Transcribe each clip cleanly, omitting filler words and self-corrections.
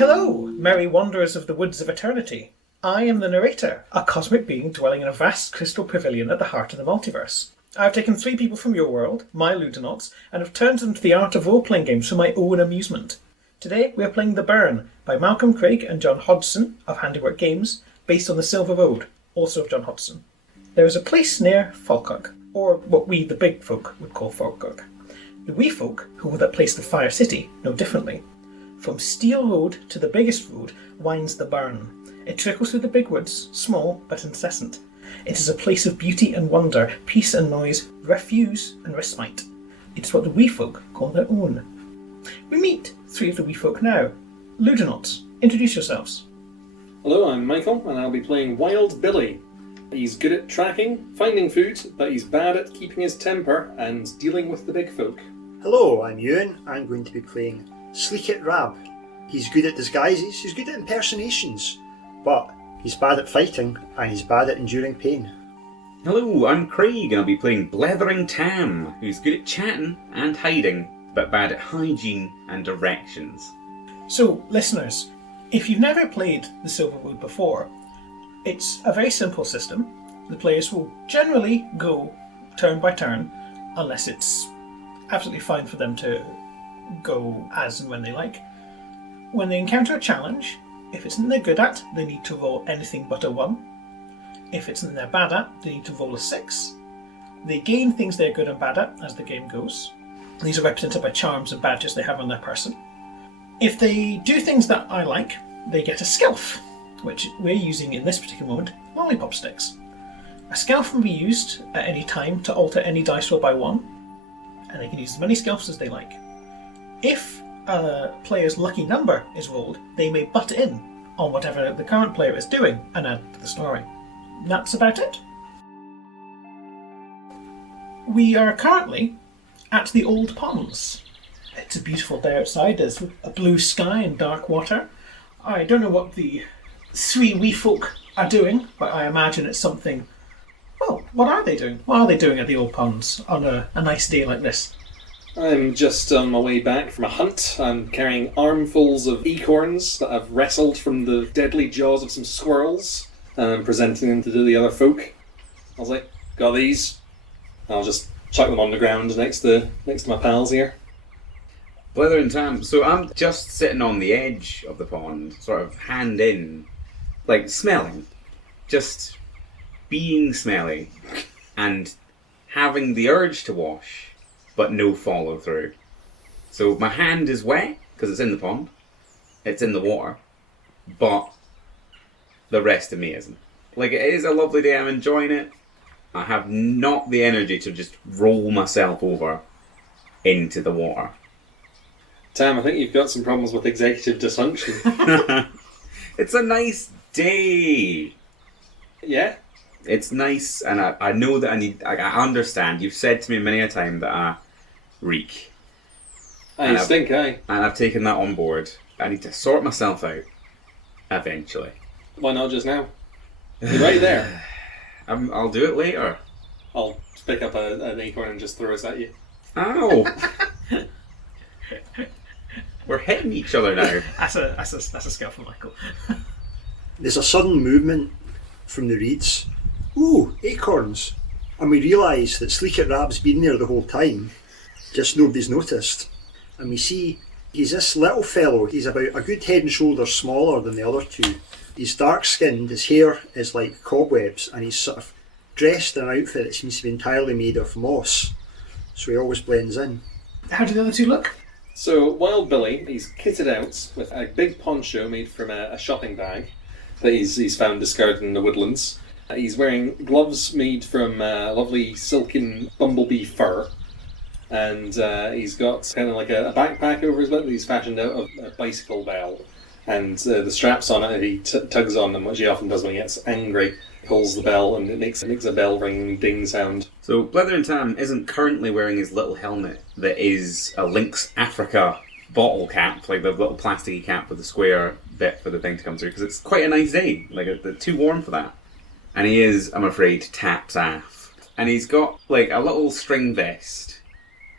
Hello, merry wanderers of the woods of eternity. I am the narrator, a cosmic being dwelling in a vast crystal pavilion at the heart of the multiverse. I have taken 3 people from your world, my Ludonauts, and have turned them to the art of role-playing games for my own amusement. Today we are playing The Burn by Malcolm Craig and John Hodgson of Handiwork Games, based on the Silver Road, also of John Hodgson. There is a place near Falkirk, or what we, the big folk, would call Falkirk. The wee folk, who were that place the Fire City, know differently. From Steel Road to the biggest road winds the Burn. It trickles through the big woods, small but incessant. It is a place of beauty and wonder, peace and noise, refuse and respite. It is what the wee folk call their own. We meet 3 of the wee folk now. Ludonauts, introduce yourselves. Hello, I'm Michael, and I'll be playing Wild Billy. He's good at tracking, finding food, but he's bad at keeping his temper and dealing with the big folk. Hello, I'm Ewan. I'm going to be playing Sleekit Rab. He's good at disguises, he's good at impersonations, but he's bad at fighting and he's bad at enduring pain. Hello, I'm Craig and I'll be playing Blethering Tam, who's good at chatting and hiding, but bad at hygiene and directions. So, listeners, if you've never played the Silver Road before, it's a very simple system. The players will generally go turn by turn, unless it's absolutely fine for them to go as and when they like. When they encounter a challenge, if it's something they're good at, they need to roll anything but a 1. If it's something they're bad at, they need to roll a 6. They gain things they're good and bad at as the game goes. These are represented by charms and badges they have on their person. If they do things that I like, they get a skelf, which we're using in this particular moment, lollipop sticks. A skelf can be used at any time to alter any dice roll by 1, and they can use as many skelfs as they like. If a player's lucky number is rolled, they may butt in on whatever the current player is doing and add to the story. That's about it. We are currently at the Old Ponds. It's a beautiful day outside. There's a blue sky and dark water. I don't know what the 3 wee folk are doing, but I imagine it's something... Well, what are they doing? What are they doing at the Old Ponds on a nice day like this? I'm just on my way back from a hunt. I'm carrying armfuls of acorns that I've wrestled from the deadly jaws of some squirrels, and I'm presenting them to the other folk. I was like, got these? And I'll just chuck them on the ground next to my pals here. Blethering Tam, so I'm just sitting on the edge of the pond, sort of hand in, like smelling, just being smelly, and having the urge to wash, but no follow through. So my hand is wet, because it's in the pond, it's in the water, but the rest of me isn't. Like, it is a lovely day, I'm enjoying it. I have not the energy to just roll myself over into the water. Tam, I think you've got some problems with executive dysfunction. It's a nice day. Yeah? It's nice, and I know that I understand. You've said to me many a time that I reek. I stink, aye. And I've taken that on board. I need to sort myself out. Eventually. Why not just now? You're right there. I'll do it later. I'll pick up an acorn and just throw it at you. Ow! We're hitting each other now. That's a skill for Michael. There's a sudden movement from the reeds. Ooh, acorns! And we realise that Sleekit Rab's been there the whole time, just nobody's noticed. And we see he's this little fellow, he's about a good head and shoulders smaller than the other 2. He's dark skinned, his hair is like cobwebs, and he's sort of dressed in an outfit that seems to be entirely made of moss, so he always blends in. How do the other 2 look? So, Wild Billy, he's kitted out with a big poncho made from a shopping bag that he's found discarded in the woodlands. He's wearing gloves made from lovely silken bumblebee fur, and he's got kind of like a backpack over his back that he's fashioned out of a bicycle bell. And the straps on it, he tugs on them, which he often does when he gets angry. Pulls the bell and it makes a bell ringing ding sound. So Blethering Tam isn't currently wearing his little helmet that is a Lynx Africa bottle cap, like the little plasticky cap with the square bit for the thing to come through, because it's quite a nice day. Like, it's too warm for that. And he is, I'm afraid, taps aff. And he's got like a little string vest,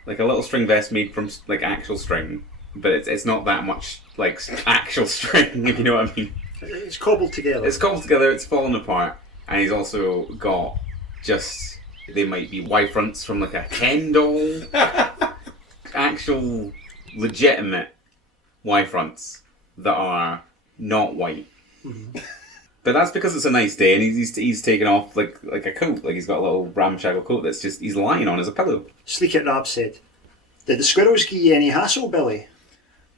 like a little string vest made from like actual string, but it's not that much like actual string, if you know what I mean. It's cobbled together. It's cobbled together, it's fallen apart, and he's also got just, they might be Y-fronts from like a Ken doll. Actual, legitimate Y-fronts that are not white. Mm-hmm. But that's because it's a nice day, and he's taken off like a coat, like he's got a little ramshackle coat that's just, he's lying on as a pillow. Sleekit Rab said, "Did the squirrels give you any hassle, Billy?"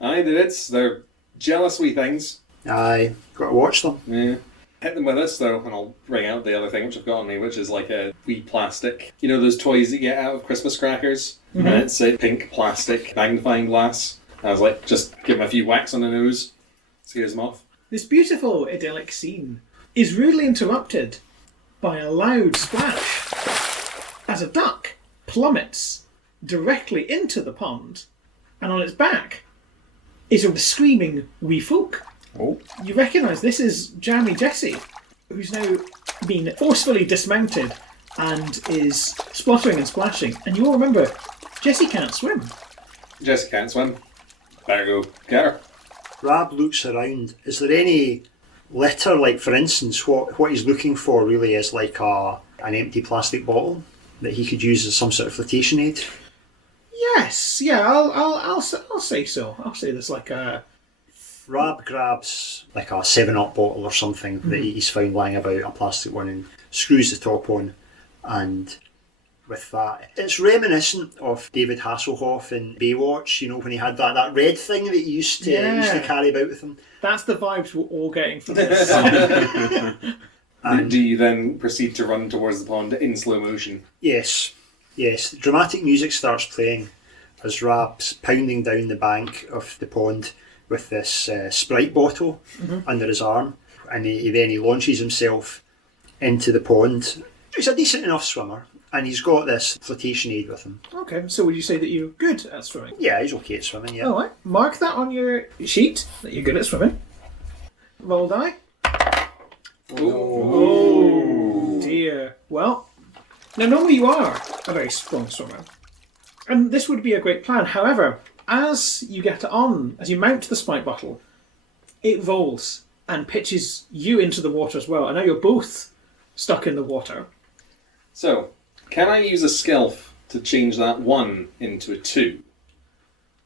Aye, they did. They're jealous wee things. Aye, got to watch them. Yeah. Hit them with this though, and I'll bring out the other thing which I've got on me, which is like a wee plastic. You know those toys that you get out of Christmas crackers? Mm-hmm. And it's a pink plastic magnifying glass. I was like, just give him a few whacks on the nose, scares him off. This beautiful, idyllic scene is rudely interrupted by a loud splash as a duck plummets directly into the pond, and on its back is a screaming wee folk. Oh. You recognise this is Jammy Jessie, who's now been forcefully dismounted and is spluttering and splashing. And you all remember, Jessie can't swim. Jessie can't swim. Better go get her. Rab looks around. Is there any litter? Like, for instance, what he's looking for really is like an empty plastic bottle that he could use as some sort of flotation aid. Yes, yeah, I'll say so. I'll say there's like a... Rab grabs like a 7-Up bottle or something that he's found lying about, a plastic one, and screws the top on. And with that, it's reminiscent of David Hasselhoff in Baywatch, you know, when he had that red thing that he used to carry about with him. That's the vibes we're all getting from this. And do you then proceed to run towards the pond in slow motion? Yes. Dramatic music starts playing as Rab's pounding down the bank of the pond with this Sprite bottle under his arm, and he launches himself into the pond. He's a decent enough swimmer, and he's got this flotation aid with him. Okay, so would you say that you're good at swimming? Yeah, he's okay at swimming, yeah. Alright, mark that on your sheet, that you're good at swimming. Roll die. Oh dear. Well, now normally you are a very strong swimmer, and this would be a great plan. However, as you mount the Sprite bottle, it rolls and pitches you into the water as well, and now you're both stuck in the water. So, can I use a Skelf to change that 1 into a 2?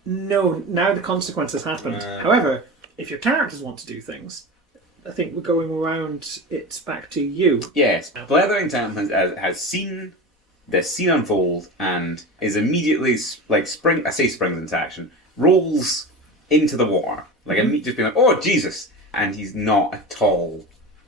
No, now the consequence has happened. However, if your characters want to do things, I think we're going around it back to you. Yes, Blethering Tam has seen this scene unfold and is immediately springs into action, rolls into the water, like just being like, oh Jesus! And he's not at all.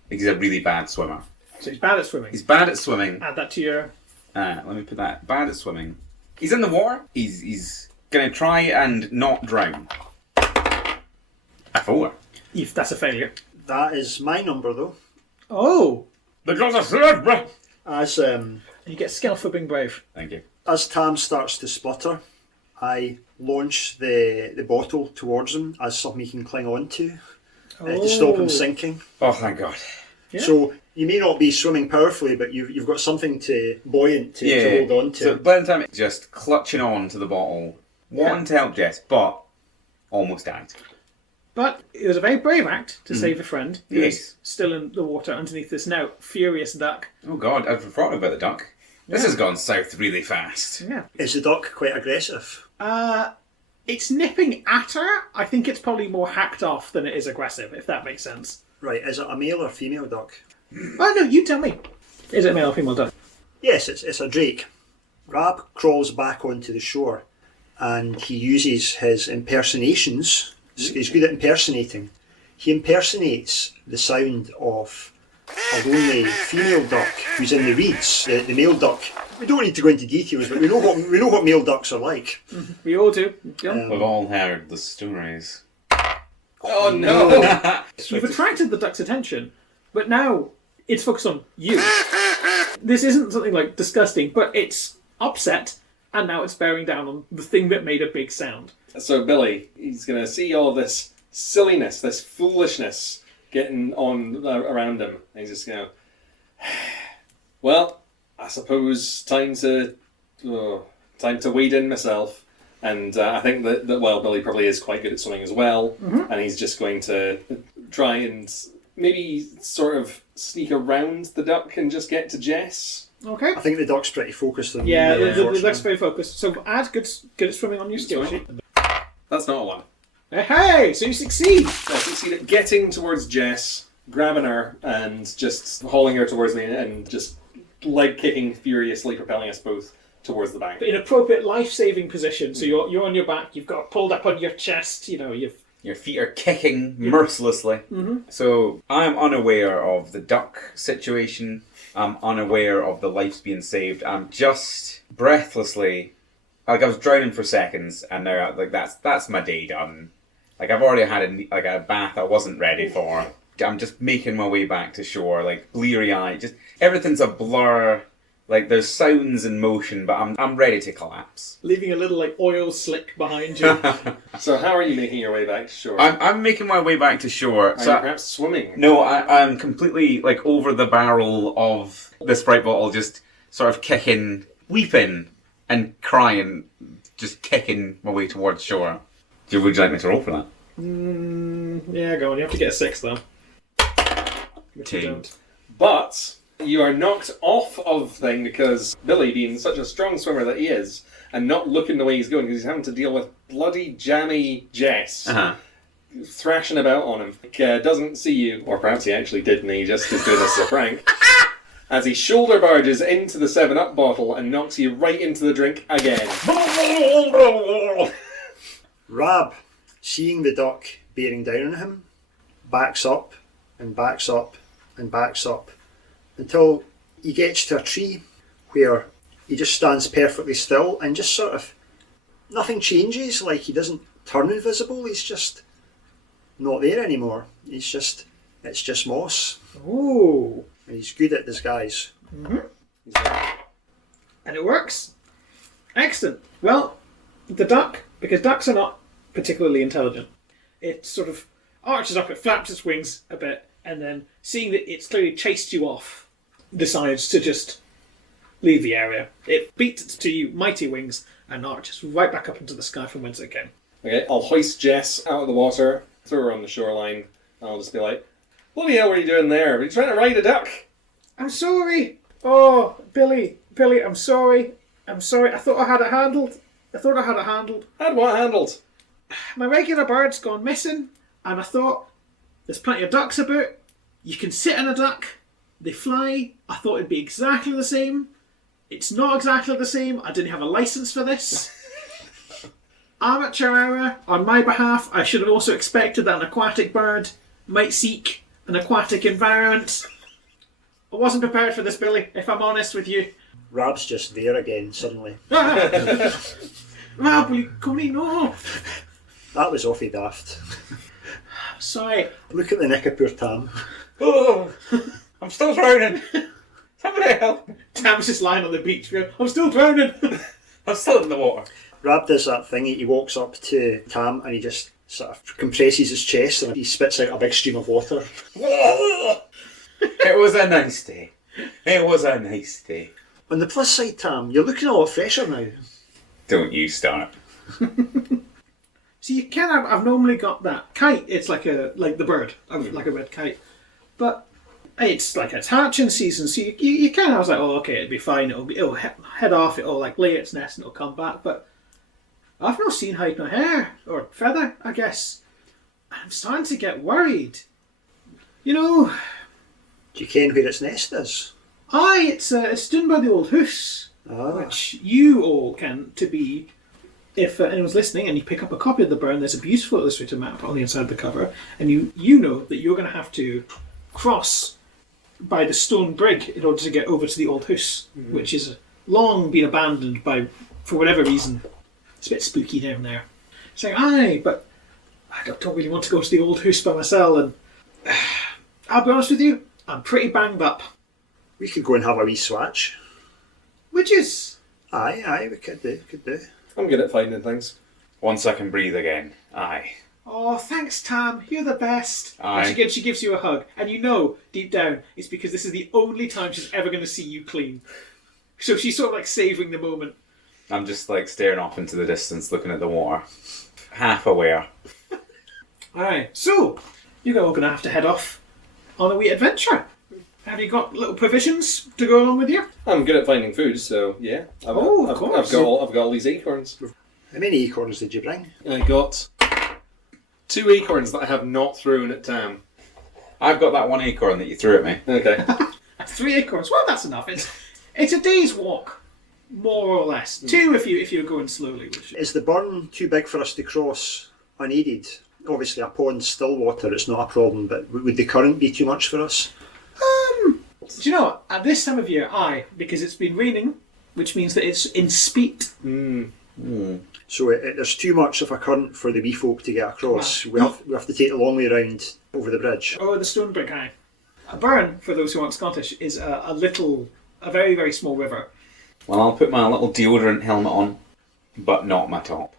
He's a really bad swimmer. So he's bad at swimming. He's bad at swimming. Add that to your... Let me put that. Bad at swimming. He's in the water. He's going to try and not drown. A 4. That's a failure. That is my number, though. Oh! Because I said, bruh! As you get skill for being brave. Thank you. As Tam starts to splutter, I launch the bottle towards him as something he can cling on to stop him sinking. Oh, thank God. Yeah. So you may not be swimming powerfully, but you've got something buoyant to hold on to. So by the time it's just clutching on to the bottle, wanting to help Jess, but almost died. But it was a very brave act to save a friend who Yes. is still in the water underneath this now furious duck. Oh God, I've forgotten about the duck. This has gone south really fast. Yeah. Is the duck quite aggressive? It's nipping at her. I think it's probably more hacked off than it is aggressive, if that makes sense. Right, is it a male or female duck? Oh no, you tell me. Is it male or female duck? Yes, it's a drake. Rab crawls back onto the shore and he uses his impersonations. He's good at impersonating. He impersonates the sound of a lonely female duck who's in the reeds, the male duck. We don't need to go into details, but we know what male ducks are like. We all do. Yeah. We've all heard the stories. Oh no! You've attracted the duck's attention, but now it's focused on you. This isn't something like disgusting, but it's upset, and now it's bearing down on the thing that made a big sound. So Billy, he's going to see all this silliness, this foolishness getting on around him. And he's just going to well, I suppose time to wade in myself. And I think that Billy probably is quite good at swimming as well, and he's just going to try and maybe sort of sneak around the duck and just get to Jess. Okay. I think the duck's pretty focused on Yeah, me, the duck's very focused. So add good at swimming on your skill sheet. That's not a one. Hey, so you succeed. I succeed at getting towards Jess, grabbing her, and just hauling her towards me, and just leg kicking furiously, propelling us both towards the bank. In appropriate life-saving position. So you're on your back. You've got pulled up on your chest. Your feet are kicking mercilessly. Mm-hmm. So I'm unaware of the duck situation. I'm unaware of the lives being saved. I'm just breathlessly, like I was drowning for seconds, and now like that's my day done. Like I've already had a bath I wasn't ready for. I'm just making my way back to shore, like bleary-eyed. Just everything's a blur. Like there's sounds and motion, but I'm ready to collapse. Leaving a little like oil slick behind you. So how are you making your way back to shore? I'm making my way back to shore. Are you perhaps swimming? No, I'm completely like over the barrel of the Sprite bottle, just sort of kicking, weeping and crying, just kicking my way towards shore. Would you like me to roll for that? Yeah, go on. You have to get a 6 though. Which you 2. don't. But you are knocked off of thing because Billy, being such a strong swimmer that he is, and not looking the way he's going, because he's having to deal with bloody jammy Jess thrashing about on him. Doesn't see you, or perhaps he actually did, and he just is doing this as a prank. As he shoulder barges into the 7-Up bottle and knocks you right into the drink again. Rab, seeing the duck bearing down on him, backs up and backs up and backs up until he gets to a tree where he just stands perfectly still and just sort of nothing changes. Like he doesn't turn invisible. He's just not there anymore. It's just moss. Ooh. And he's good at disguise. And it works. Excellent. Well, the duck, because ducks are not particularly intelligent, it sort of arches up, it flaps its wings a bit, and then seeing that it's clearly chased you off, decides to just leave the area. It beats to you mighty wings and arches right back up into the sky from whence it came. Okay, I'll hoist Jess out of the water, throw her on the shoreline, and I'll just be like, bloody hell, what are you doing there? Are you trying to ride a duck? I'm sorry. Oh, Billy, I'm sorry. I thought I had it handled. Had what handled? My regular bird's gone missing, and I thought there's plenty of ducks about. You can sit on a duck. They fly. I thought it'd be exactly the same. It's not exactly the same. I didn't have a license for this. Amateur hour on my behalf. I should have also expected that an aquatic bird might seek an aquatic environment. I wasn't prepared for this, Billy, if I'm honest with you. Rab's just there again, suddenly. Rab, will you come in? No. That was awfully daft. Sorry. Look at the neck of poor Tam. Oh, I'm still drowning. Somebody help. Tam's just lying on the beach going, I'm still drowning. I'm still in the water. Rab does that thing, he walks up to Tam and he just sort of compresses his chest and he spits out a big stream of water. It was a nice day. On the plus side, Tam, you're looking a lot fresher now. Don't you start. So you can have, I've normally got that kite, it's like the bird, like a red kite. But it's like it's hatching season, so you can, I was like, oh okay, it'll be fine, it'll head off, it'll like lay its nest and it'll come back, but I've not seen hide nor hair, or feather, I guess. I'm starting to get worried. You know... Do you ken where its nest is? Aye, it's done by the old hoose, which you all can to be. If anyone's listening and you pick up a copy of the Burn, there's a beautiful illustrated map on the inside of the cover, and you know that you're going to have to cross by the stone brig in order to get over to the old house, which is long been abandoned by, for whatever reason. It's a bit spooky down there. Saying, aye, but I don't really want to go to the old house by myself, and I'll be honest with you, I'm pretty banged up. We could go and have a wee swatch. Which is... Aye, we could do. I'm good at finding things. Once I can breathe again. Aye. Oh, thanks, Tam. You're the best. Aye. And she gives you a hug. And you know, deep down, it's because this is the only time she's ever going to see you clean. So she's sort of like savouring the moment. I'm just like staring off into the distance, looking at the water, half aware. Alright, so you're all going to have to head off on a wee adventure. Have you got little provisions to go along with you? I'm good at finding food, so yeah. I've got all these acorns. How many acorns did you bring? I got 2 acorns that I have not thrown at Tam. I've got that 1 acorn that you threw at me. Okay. 3 acorns. Well, that's enough. It's a day's walk, more or less. 2 if you're going slowly. Which Is the burn too big for us to cross unaided? Obviously, a pond's still water, it's not a problem, but would the current be too much for us? do you know what? At this time of year, because it's been raining, which means that it's in speed. So there's too much of a current for the wee folk to get across. We have to take the long way round over the bridge. Oh, the stone brick, aye. A burn, for those who aren't Scottish, is a very, very small river. Well, I'll put my little deodorant helmet on, but not my top.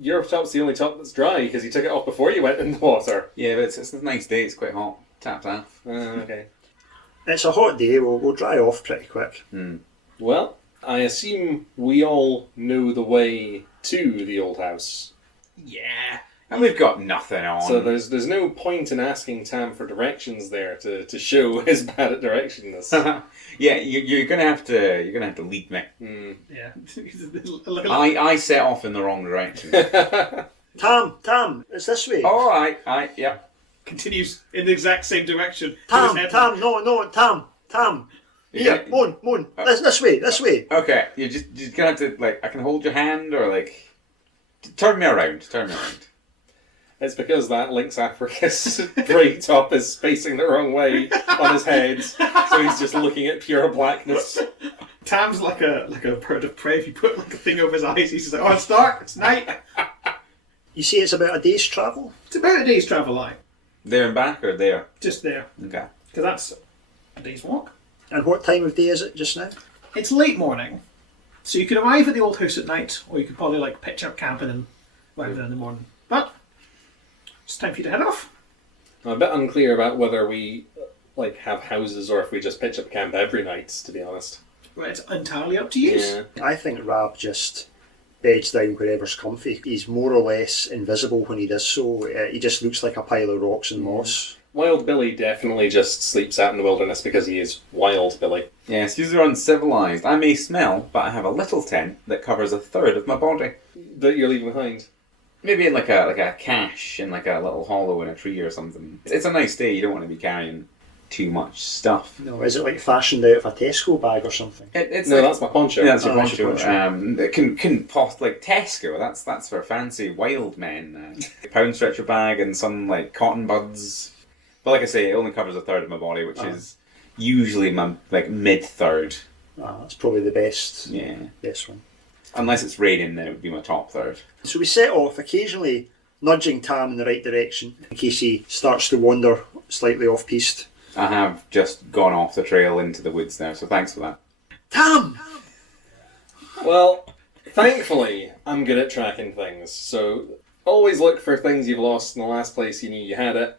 Your top's the only top that's dry because you took it off before you went in the water. Yeah, but it's a nice day, it's quite hot. Tapped off. Okay. It's a hot day, we'll dry off pretty quick. Well, I assume we all know the way to the old house. Yeah. And we've got nothing on. So there's no point in asking Tam for directions there to show his bad at directions. Yeah, you're gonna have to lead me. Yeah. I set off in the wrong direction. Tam, it's this way. All right, yeah. Continues in the exact same direction. Tam, Tam. Yeah. Here, Moan, this way. Okay, you're just gonna have to I can hold your hand or turn me around. It's because that Lynx Africus grey top is facing the wrong way on his head, so he's just looking at pure blackness. Tam's like a bird of prey. If you put a thing over his eyes, he's just like, oh, it's dark, it's night. You see, it's about a day's travel. It's about a day's travel, There and back or there? just there. Okay. Because that's a day's walk. And what time of day is it just now? It's late morning, so you could arrive at the old house at night, or you could probably pitch up camp and then arrive there in the morning. But it's time for you to head off. I'm a bit unclear about whether we have houses or if we just pitch up camp every night, to be honest. Well, it's entirely up to you. Yeah. I think Rab just beds down wherever's comfy. He's more or less invisible when he does so. He just looks like a pile of rocks and moss. Wild Billy definitely just sleeps out in the wilderness because he is Wild Billy. Yes, you're uncivilized. I may smell, but I have a little tent that covers a third of my body. That you're leaving behind. Maybe in like a cache in a little hollow in a tree or something. It's a nice day. You don't want to be carrying too much stuff. No, is it fashioned out of a Tesco bag or something? It's No, that's my poncho. Yeah, that's your that's your poncho. It can post Tesco. That's for fancy wild men. Pound stretcher bag and some cotton buds. But like I say, it only covers a third of my body, which is usually my mid third. That's probably the best. Yeah. Best one. Unless it's raining, then it would be my top third. So we set off, occasionally nudging Tam in the right direction in case he starts to wander slightly off piste. I have just gone off the trail into the woods there, so thanks for that. Tam! Well, thankfully, I'm good at tracking things, so always look for things you've lost in the last place you knew you had it.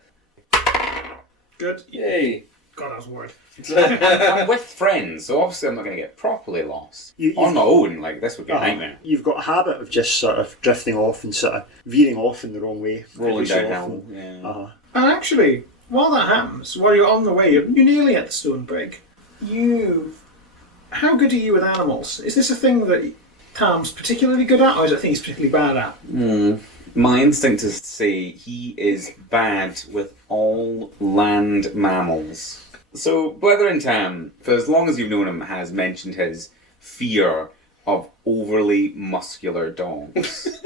Good. Yay. God, that was a word. I'm with friends, so obviously I'm not going to get properly lost. On my own, this would be a nightmare. You've got a habit of just sort of drifting off and sort of veering off in the wrong way. Rolling every so downhill. often. Yeah. And actually, while that happens, while you're on the way, you're nearly at the stone brig. How good are you with animals? Is this a thing that Tam's particularly good at, or is it a thing he's particularly bad at? My instinct is to say he is bad with all land mammals. So, Blethering Tam, for as long as you've known him, has mentioned his fear of overly muscular dogs.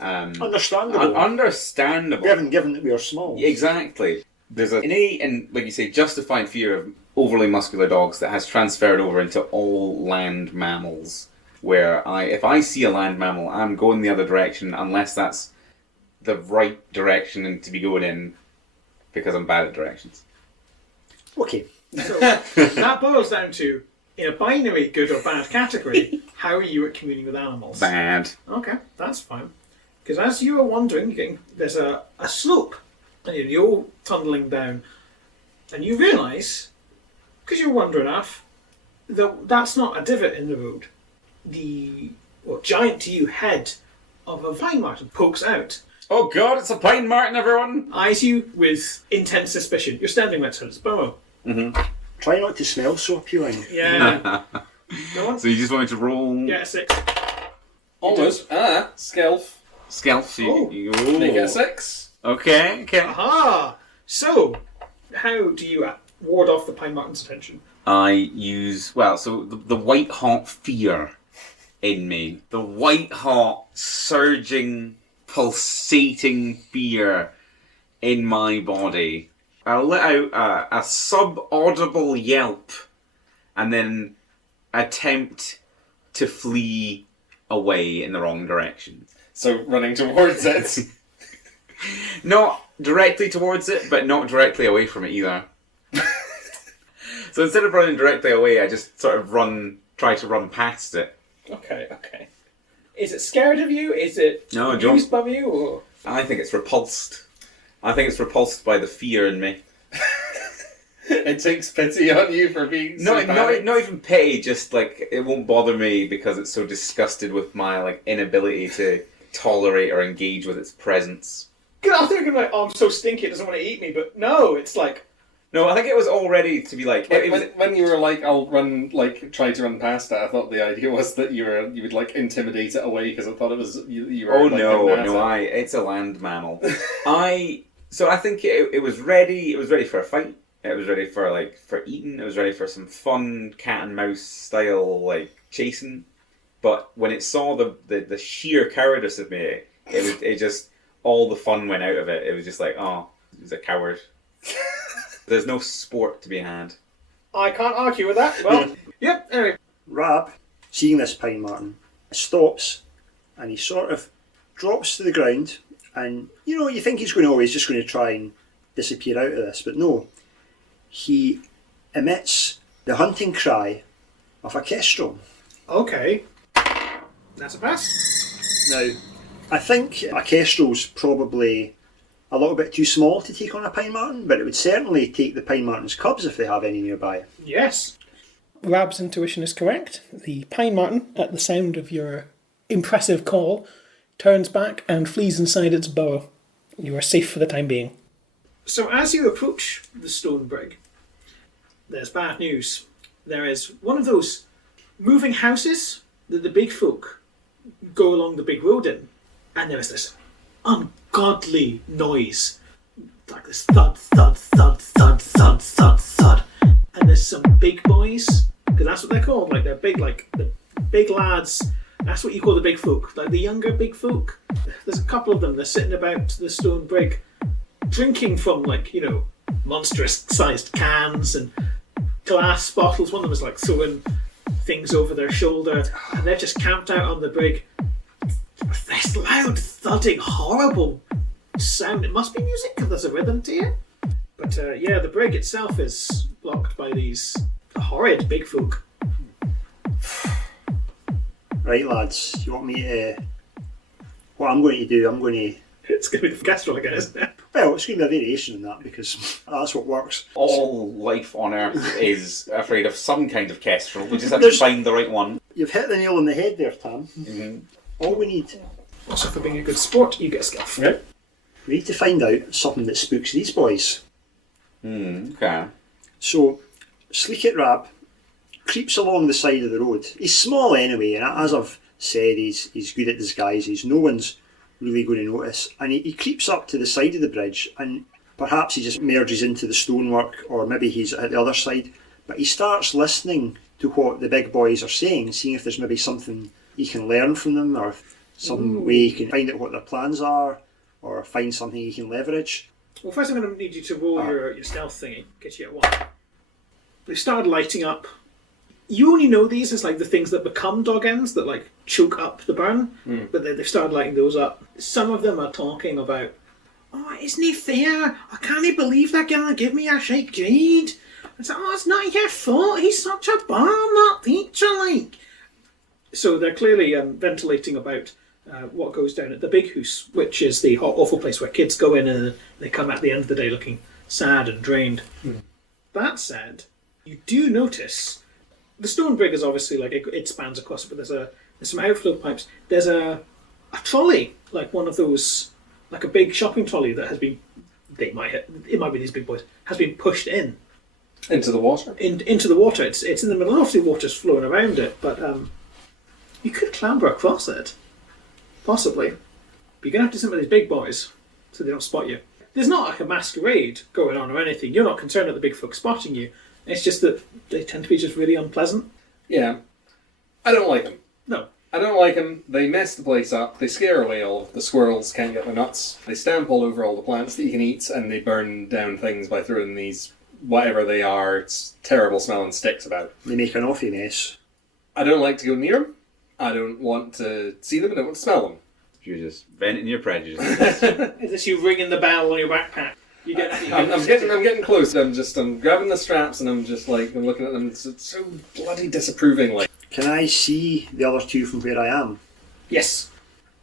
Understandable. Understandable. Given that we are small. Exactly. There's an innate and, like you say, justified fear of overly muscular dogs that has transferred over into all land mammals. Where if I see a land mammal, I'm going the other direction unless that's the right direction to be going in, because I'm bad at directions. Okay. So that boils down to, in a binary good or bad category, how are you at communing with animals? Bad. Okay, that's fine. Because as you are wandering, there's a slope, and you're all tumbling down, and you realise, because you're wandering off, that that's not a divot in the road. The or giant to you head of a pine marten pokes out, Oh god, it's a pine marten, everyone! eyes you with intense suspicion. You're standing next to its burrow. Try not to smell so appealing. Yeah. Go on. So you just wanted to roll... Get a 6. Almost. Skelf. Stealth. Oh. Make it a 6. Okay. Aha! So, how do you ward off the pine marten's attention? I use... Well, so the white-hot fear in me. The white-hot, surging, pulsating fear in my body. I let out a sub-audible yelp and then attempt to flee away in the wrong direction. So running towards it. Not directly towards it, but not directly away from it either. So instead of running directly away, I just sort of try to run past it. Okay. Is it scared of you? Is it No, amused by you? Or? I think it's repulsed. I think it's repulsed by the fear in me. It takes pity on you for being so panicked. Not even pity, just like it won't bother me because it's so disgusted with my like inability to tolerate or engage with its presence. I'm thinking like, oh, I'm so stinky it doesn't want to eat me, but no, it's like... No, I think it was all ready to be like... When you were like, I'll run, like, try to run past it, I thought the idea was that you would like intimidate it away because I thought it was you were. Oh like, no! It's a land mammal. So I think it was ready. It was ready for a fight. It was ready for eating. It was ready for some fun cat and mouse style like chasing. But when it saw the sheer cowardice of me, it just all the fun went out of it. It was just like, oh, he's a coward. There's no sport to be had. I can't argue with that. Well, yep, anyway. Rab, seeing this pine marten, stops and he sort of drops to the ground, and you think he's just going to try and disappear out of this, but no. He emits the hunting cry of a kestrel. Okay. That's a pass. Now, I think a kestrel's probably a little bit too small to take on a pine marten, but it would certainly take the pine marten's cubs if they have any nearby. Yes. Rab's intuition is correct. The pine marten, at the sound of your impressive call, turns back and flees inside its burrow. You are safe for the time being. So as you approach the stone brig, there's bad news. There is one of those moving houses that the big folk go along the big road in, and there is this ungodly noise, like this thud, thud, thud, thud, thud, thud, thud, and there's some big boys, because that's what they're called, like they're big, like the big lads. That's what you call the big folk, like the younger big folk. There's a couple of them. They're sitting about the stone brig, drinking from monstrous-sized cans and glass bottles. One of them is like throwing things over their shoulder, and they're just camped out on the brig. This loud, thudding, horrible sound. It must be music because there's a rhythm to it. But the brig itself is blocked by these horrid big folk. Right, lads, you want me to... What I'm going to do, It's going to be the Kestrel again, isn't it? Well, it's going to be a variation in that, because that's what works. All life on Earth is afraid of some kind of kestrel. We just have to find the right one. You've hit the nail on the head there, Tam. Mm-hmm. All we need... Also, for being a good sport, you get a skill. Yep. We need to find out something that spooks these boys. Okay. So, Sleekit Rab creeps along the side of the road. He's small anyway, and as I've said, he's good at disguises. No one's really going to notice. And he creeps up to the side of the bridge, and perhaps he just merges into the stonework, or maybe he's at the other side. But he starts listening to what the big boys are saying, seeing if there's maybe something he can learn from them, or some way he can find out what their plans are, or find something he can leverage. Well, first I'm going to need you to roll your stealth thingy. Get you at 1. They started lighting up. You only know these as like the things that become dog ends that like choke up the burn, but they've started lighting those up. Some of them are talking about, oh, isn't it fair? I can't believe they're going to give me a shake jade. It's like, oh, it's not your fault. He's such a bum, that teacher, like. So they're clearly ventilating about what goes down at the Big House, which is the hot, awful place where kids go in and they come at the end of the day looking sad and drained. That said, you do notice The stone brig is obviously like it spans across it, but there's some outflow pipes. There's a trolley, like one of those, like a big shopping trolley that has been. It might be these big boys. Has been pushed in Into the water? into the water. It's in the middle. Obviously, water's flowing around it, but you could clamber across it, possibly. But you're gonna have to sit with these big boys so they don't spot you. There's not like a masquerade going on or anything. You're not concerned at the big folk spotting you. It's just that they tend to be just really unpleasant. Yeah. I don't like them. No. I don't like them. They mess the place up. They scare away all of the squirrels, can't get their nuts. They stamp all over all the plants that you can eat, and they burn down things by throwing these, whatever they are, it's terrible smelling sticks about. They make an awful mess. I don't like to go near them. I don't want to see them. I don't want to smell them. You're just venting your prejudice. Is this you ringing the bell on your backpack? I'm getting close. I'm grabbing the straps and I'm looking at them. It's so bloody disapproving. Like, Can I see the other two from where I am? Yes.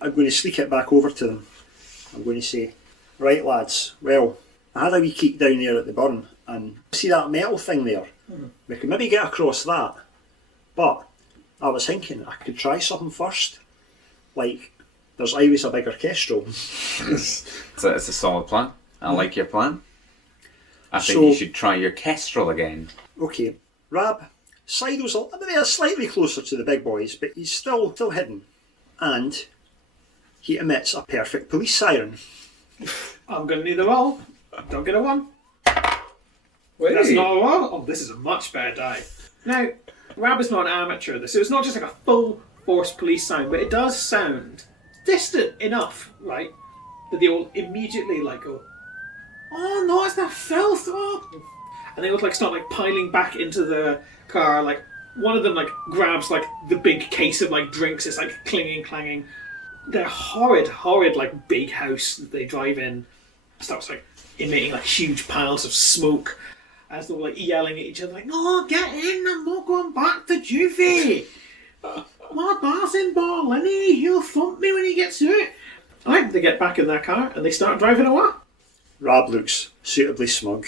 I'm going to sneak it back over to them. I'm going to say, right lads, well, I had a wee keek down there at the burn and see that metal thing there? We could maybe get across that. But I was thinking I could try something first. Like, there's always a bigger kestrel. It's a solid plan. I like your plan. I think So- you should try your kestrel again. Okay, Rab, Sido's maybe slightly closer to the big boys, but he's still hidden. And he emits a perfect police siren. I'm going to need a roll. Don't get a 1. wait. That's not a roll. Oh, this is a much better die. Now, Rab is not an amateur at this, so it's not just like a full force police sign, but it does sound distant enough, right, that they all immediately like go, oh no, it's that filth! Oh. And they would like start like piling back into the car. Like one of them like grabs like the big case of like drinks. It's like clinging, clanging. Their horrid like big house that they drive in starts like emitting like huge piles of smoke as they're like yelling at each other like, no, get in! I'm not going back to juvie. My boss in Berlin, he'll thump me when he gets to it. Right, they get back in their car and they start driving away. Rab looks suitably smug.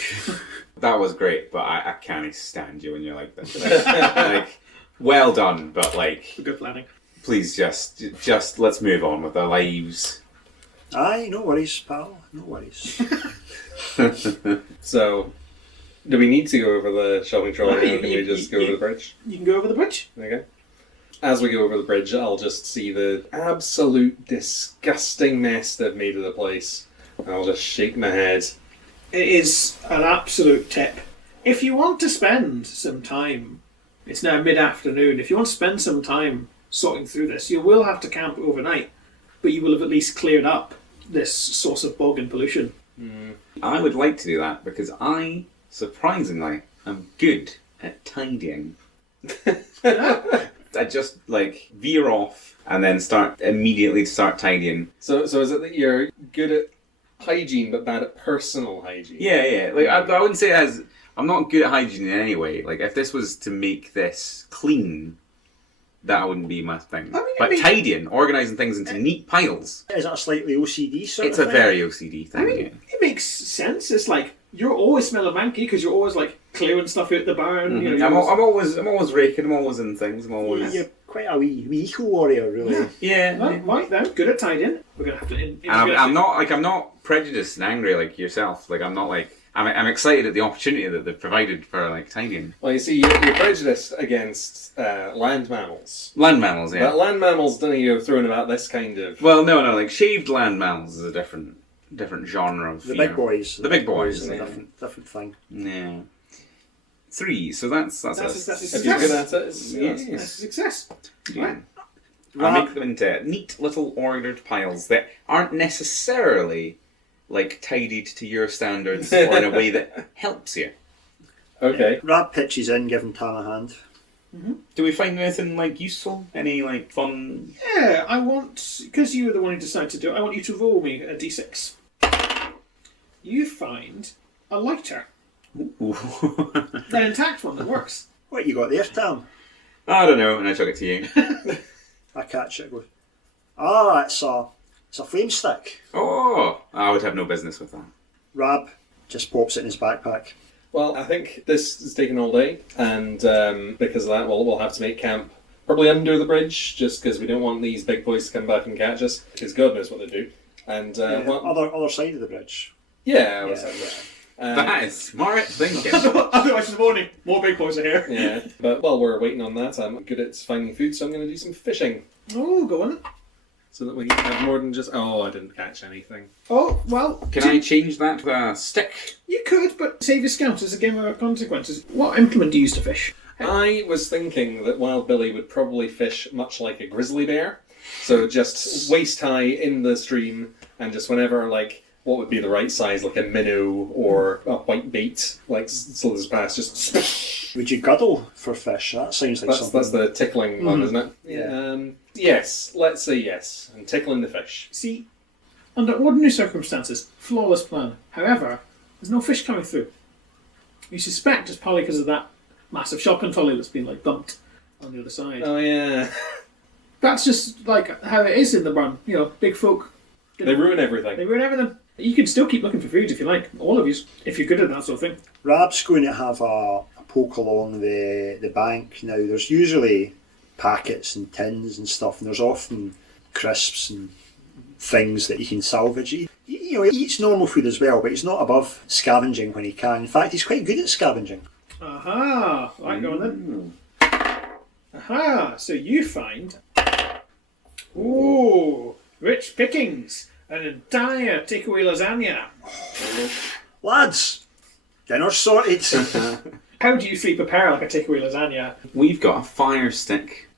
That was great, but I can't stand you when you're like this. Like, well done, but like, Good planning. please just let's move on with our lives. Aye, no worries, pal. No worries. So, do we need to go over the shopping trolley No, now? Can we just go over the bridge? You can go over the bridge. Okay. As we go over the bridge, I'll just see the absolute disgusting mess they've made of the place. And I'll just shake my head. It is an absolute tip. If you want to spend some time, it's now mid-afternoon, if you want to spend some time sorting through this, you will have to camp overnight, but you will have at least cleared up this source of bog and pollution. I would like to do that because I, surprisingly, am good at tidying. I just like veer off and then start tidying. So is it that you're good at hygiene but bad at personal hygiene? Yeah. Like I wouldn't say as I'm not good at hygiene in any way. Like if this was to make this clean, that wouldn't be my thing. But tidying, organising things into neat piles. Is that a slightly OCD sort It's of a thing? very OCD thing. I mean, it makes sense. It's like, you're always smelling manky because you're always like clearing stuff out the barn. Mhm. You know, I'm always raking. I'm always in things. I'm always You're quite a wee eco warrior, really. yeah. Right now, good at tidying. We're gonna have to. And I'm not prejudiced and angry like yourself. Like I'm not like I'm excited at the opportunity that they've provided for like tidying. Well, you see, you're prejudiced against land mammals. Land mammals, yeah. But land mammals don't go throwing about this kind of... Well, no. Like shaved land mammals is a different genre of The big boys. The big boys, is a yeah. different thing. Yeah. 3. So that's That's a If success. you're good at it, it's... That's a Yes. success. Yeah. Right. I make them into neat little ordered piles that aren't necessarily like tidied to your standards or in a way that helps you. Okay. Rab pitches in, giving Tam a hand. Do we find anything like useful? Any like fun? Yeah, I want, because you were the one who decided to do it, I want you to roll me a d6. You find a lighter. Ooh. An intact one that works. What you got there, Tam? I don't know, and I took it to you. I catch it. Go. Ah, it's a flame stick. Oh, I would have no business with that. Rab just pops it in his backpack. Well, I think this is taking all day, and because of that, we'll have to make camp probably under the bridge, just because we don't want these big boys to come back and catch us, because God knows what they do. And other side of the bridge. Yeah, That is smart thinking. Otherwise in the morning, more big boys are here. Yeah, but while we're waiting on that, I'm good at finding food, so I'm going to do some fishing. Oh, go on. So that we have more than just... Oh, I didn't catch anything. Oh, well... Can I change that to a stick? You could, but save your scout as a game of consequences. What implement do you use to fish? I was thinking that Wild Billy would probably fish much like a grizzly bear. So just waist high in the stream, and just whenever, like, what would be the right size, like a minnow or a white bait, like Slithers Pass, just... Would you guddle for fish? That sounds like something. That's the tickling one, isn't it? Yeah. Yes, let's say yes. And tickling the fish. See, under ordinary circumstances, flawless plan. However, there's no fish coming through. You suspect it's probably because of that massive shopping trolley that's been like dumped on the other side. Oh yeah. That's just like how it is in the burn. You know, big folk. They ruin everything. They ruin everything. You can still keep looking for food if you like, all of you, if you're good at that sort of thing. Rab's going to have a poke along the bank. Now, there's usually packets and tins and stuff, and there's often crisps and things that you can salvage. He eats normal food as well, but he's not above scavenging when he can. In fact, he's quite good at scavenging. Aha! Right, go on then. Aha! So you find... Ooh! Rich pickings! An entire takeaway lasagna! Lads, dinner's sorted. How do you three prepare like a takeaway lasagna? We've got a fire stick.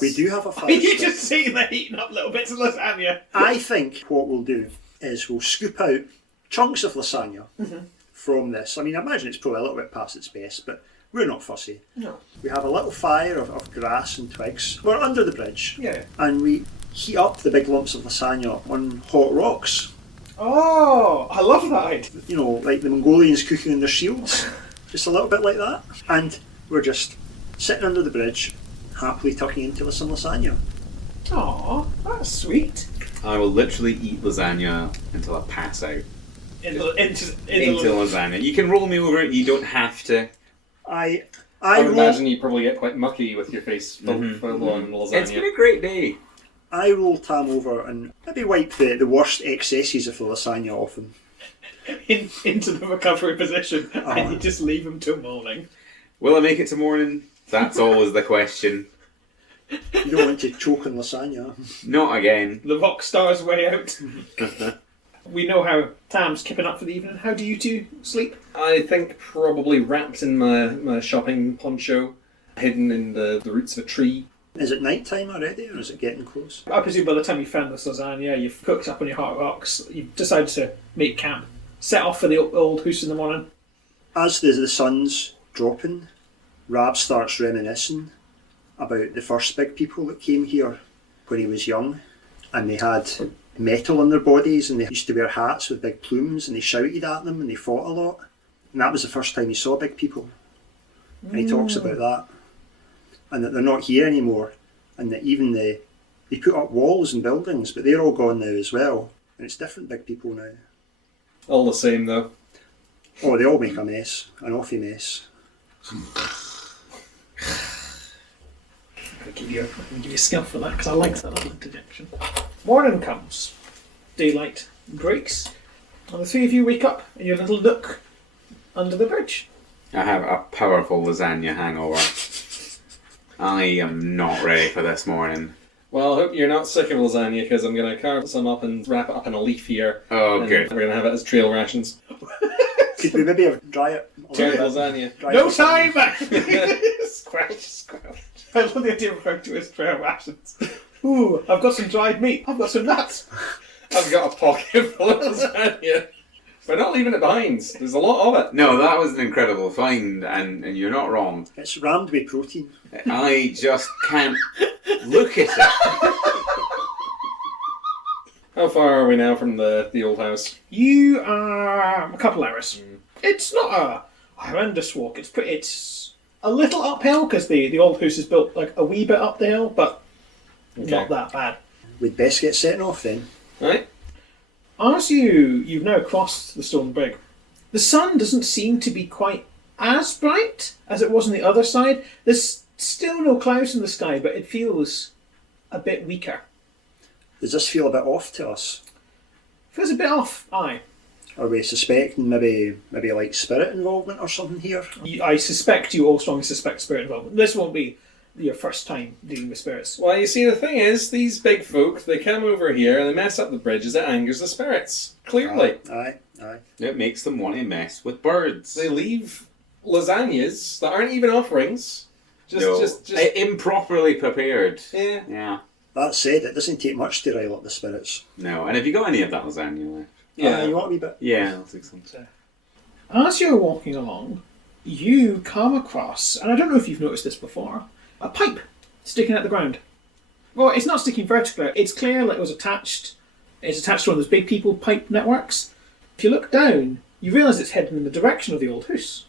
We do have a fire You stick. just sitting there heating up little bits of lasagna. I think what we'll do is we'll scoop out chunks of lasagna from this. I mean, I imagine it's probably a little bit past its best, but we're not fussy. No. We have a little fire of grass and twigs. We're under the bridge. Yeah. And we heat up the big lumps of lasagna on hot rocks. Oh, I love that idea. You know, like the Mongolians cooking on their shields. Just a little bit like that. And we're just sitting under the bridge, happily tucking into some lasagna. Aw, that's sweet. I will literally eat lasagna until I pass out. Into Lasagna. You can roll me over it, you don't have to. I would roll, imagine you probably get quite mucky with your face full on lasagna. It's been a great day. I roll Tam over and maybe wipe the worst excesses of the lasagna off him. into the recovery position, and you just leave him till morning. Will I make it to morning? That's always the question. You don't want to choke on lasagna. Not again. The rock star's way out. We know how Tam's kipping up for the evening. How do you two sleep? I think probably wrapped in my shopping poncho, hidden in the roots of a tree. Is it night time already, or is it getting close? I presume by the time you found this lasagna, you've cooked up on your hot rocks, you've decided to make camp, set off for the old house in the morning. As the sun's dropping, Rab starts reminiscing about the first big people that came here when he was young, and they had metal on their bodies, and they used to wear hats with big plumes, and they shouted at them, and they fought a lot. And that was the first time he saw big people. And he talks about that. And that they're not here anymore. And that even they put up walls and buildings, but they're all gone now as well. And it's different big people now. All the same, though. Oh, they all make a mess. An awful mess. I'll give you a skill for that, because I like that little interjection. Morning comes. Daylight breaks. And the three of you wake up in your little nook under the bridge. I have a powerful lasagna hangover. I am not ready for this morning. Well, I hope you're not sick of lasagna, because I'm going to carve some up and wrap it up in a leaf here. Oh, and good. We're going to have it as trail rations. Could we maybe dry it? Dry lasagna. No time! Squelch. I love the idea of referring to as trail rations. Ooh, I've got some dried meat. I've got some nuts. I've got a pocket full of lasagna. We're not leaving it behind. There's a lot of it. No, that was an incredible find, and you're not wrong. It's rammed with protein. I just can't look at it. How far are we now from the old house? You are a couple hours. It's not a horrendous walk. It's a little uphill because the old house is built like a wee bit up the hill, but not that bad. We'd best get setting off then. Right? As you've now crossed the stone bridge, The sun doesn't seem to be quite as bright as it was on the other side. There's still no clouds in the sky, but it feels a bit weaker. Does this feel a bit off to us? Feels a bit off, aye. Are we suspecting maybe like spirit involvement or something here? I suspect you all strongly suspect spirit involvement. This won't be your first time dealing with spirits. Well, you see, the thing is, these big folk, they come over here and they mess up the bridges. It angers the spirits. Clearly. Aye. It makes them want to mess with birds. They leave lasagnas that aren't even offerings. Just improperly prepared. Yeah. Yeah. That said, it doesn't take much to rile up the spirits. No, and have you got any of that lasagna left? Yeah. You want a wee bit? Yeah, I'll take some. As you're walking along, you come across, and I don't know if you've noticed this before, a pipe sticking out the ground. Well, it's not sticking vertically. It's clear that it was attached. It's attached to one of those big people pipe networks. If you look down, you realise it's heading in the direction of the old house.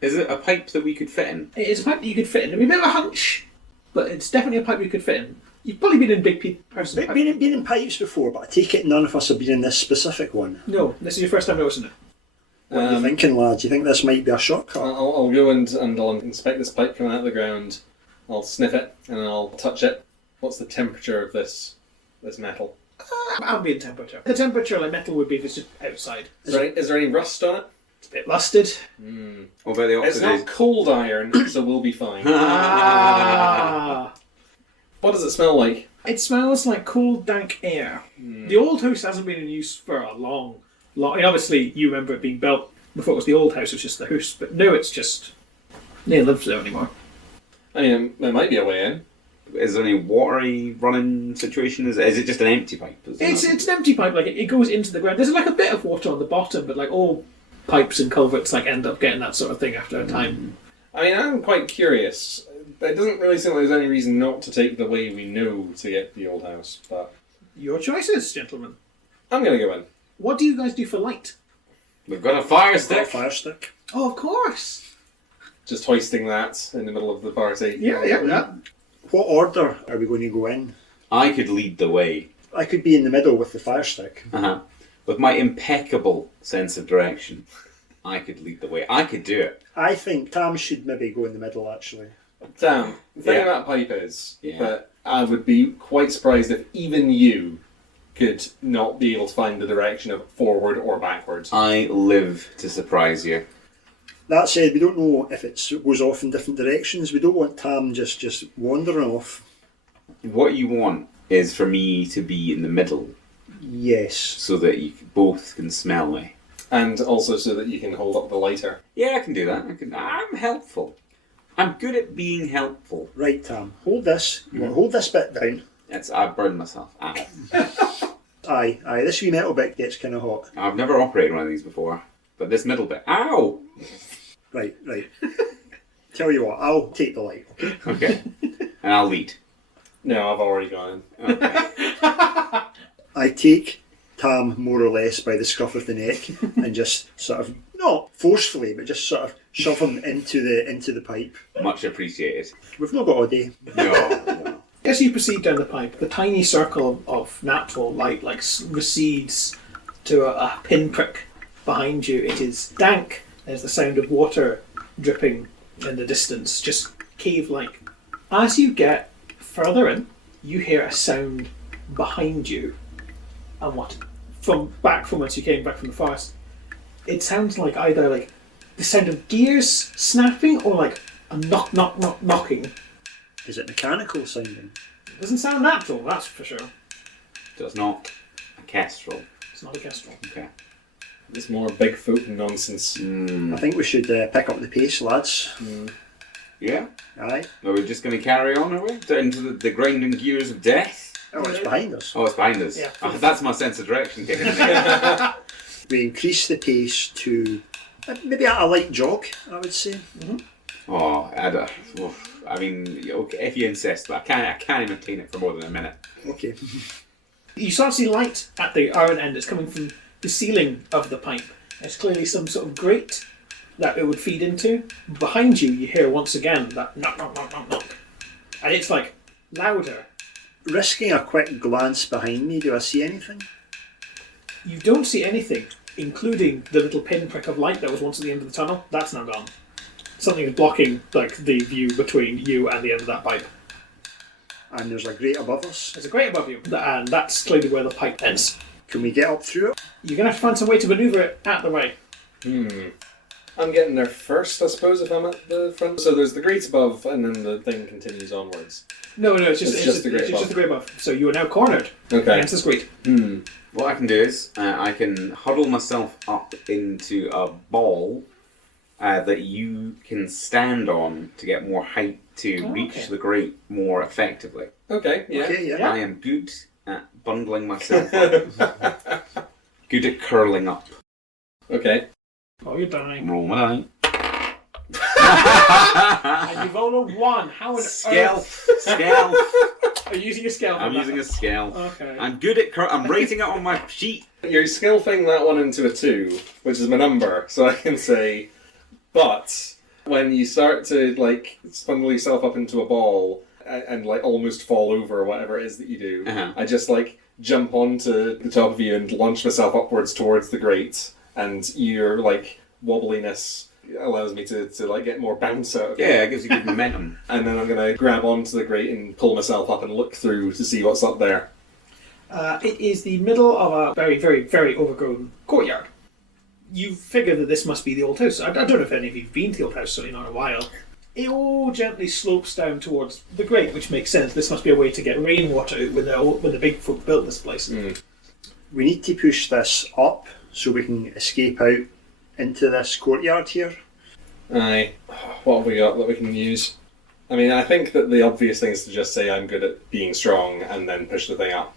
Is it a pipe that we could fit in? It is a pipe that you could fit in. It'd be a bit of a hunch, but it's definitely a pipe you could fit in. You've probably been in big person. Been in pipes before, but I take it none of us have been in this specific one. No, this is your first time noticing it. What are you thinking, lads? You think this might be a shortcut? I'll go and I'll inspect this pipe coming out of the ground. I'll sniff it and I'll touch it. What's the temperature of this metal? Ambient temperature. The temperature like metal would be if it's just outside. Is there any rust on it? It's a bit rusted. What about the It's oxidation? not cold iron, so we'll be fine. What does it smell like? It smells like cold, dank air. The old house hasn't been in use for a long. I mean, obviously, you remember it being built before it was the old house, it was just the house. But now it's just... no one lives there anymore. I mean, there might be a way in. Is there any watery running situation? Is it just an empty pipe? It's an empty pipe. Like it goes into the ground. There's like a bit of water on the bottom, but like all pipes and culverts like end up getting that sort of thing after a time. I mean, I'm quite curious. It doesn't really seem like there's any reason not to take the way we know to get the old house, but... Your choices, gentlemen. I'm going to go in. What do you guys do for light? We've got a fire stick. Fire stick. Oh, of course. Just hoisting that in the middle of the party. Yeah. What order are we going to go in? I could lead the way. I could be in the middle with the fire stick. With my impeccable sense of direction, I could lead the way. I could do it. I think Tam should maybe go in the middle, actually. Damn, the thing about pipe is that I would be quite surprised if even you could not be able to find the direction of forward or backwards. I live to surprise you. That said, we don't know if it goes off in different directions. We don't want Tam just wandering off. What you want is for me to be in the middle, Yes. so that you both can smell me. And also so that you can hold up the lighter. Yeah, I can do that. I'm helpful. I'm good at being helpful. Right, Tam. Hold this. You want to hold this bit down. I've burned myself. Aye. This wee metal bit gets kind of hot. I've never operated one of these before, but this middle bit. Ow! Right. Tell you what, I'll take the light, okay? Okay. And I'll lead. No, I've already gone in. Okay. I take Tam more or less by the scruff of the neck and just sort of, not forcefully, but just sort of shove him into the pipe. Much appreciated. We've not got all day. No. As you proceed down the pipe, the tiny circle of natural light recedes to a pinprick behind you. It is dank. There's the sound of water dripping in the distance, just cave-like. As you get further in, you hear a sound behind you. And from whence you came, back from the forest. It sounds like either like the sound of gears snapping or like a knocking. Is it mechanical sounding? It doesn't sound natural, that's for sure. So it's not a kestrel. It's not a kestrel. Okay. It's more Bigfoot nonsense. I think we should pick up the pace, lads. Yeah? Aye. Are we just going to carry on, are we? Into the grinding gears of death? Oh, it's behind us. Oh, it's behind us. Yeah. That's my sense of direction kicking in. We increase the pace to maybe a light jog, I would say. Oh, I mean, okay, if you insist, but I can't maintain it for more than a minute. Okay. You start to see light at the iron end. It's coming from the ceiling of the pipe. There's clearly some sort of grate that it would feed into. Behind you, you hear once again that knock, knock, knock, knock, knock. And it's like louder. Risking a quick glance behind me, do I see anything? You don't see anything, including the little pinprick of light that was once at the end of the tunnel. That's now gone. Something is blocking the view between you and the end of that pipe. And there's a grate above us. There's a grate above you, and that's clearly where the pipe ends. Can we get up through it? You're going to have to find some way to manoeuvre it out the way. I'm getting there first, I suppose, if I'm at the front. So there's the grate above, and then the thing continues onwards. No, it's just the grate above. So you are now cornered against this grate. What I can do is I can huddle myself up into a ball that you can stand on to get more height to reach the grate more effectively. Okay, yeah. I am good at bundling myself up. Good at curling up. Okay. Oh, you're dying. Roll my And you roll a 1. How on Stealth. Are you using a scale? I'm using a scale. Okay. I'm good at I'm rating it on my sheet. You're skillfing that one into a 2, which is my number, so I can say, but when you start to, like, bundle yourself up into a ball and like, almost fall over or whatever it is that you do, I just, like, jump onto the top of you and launch myself upwards towards the grate, and your, like, wobbliness allows me to like get more bounce out of it. Yeah, it gives you good momentum. And then I'm going to grab onto the grate and pull myself up and look through to see what's up there. It is the middle of a very, very, very overgrown courtyard. You figure that this must be the old house. I don't know if any of you've been to the old house, certainly not in a while. It all gently slopes down towards the grate, which makes sense. This must be a way to get rainwater out when the big folk built this place. We need to push this up so we can escape out into this courtyard here. Aye. What have we got that we can use? I mean, I think that the obvious thing is to just say I'm good at being strong and then push the thing up.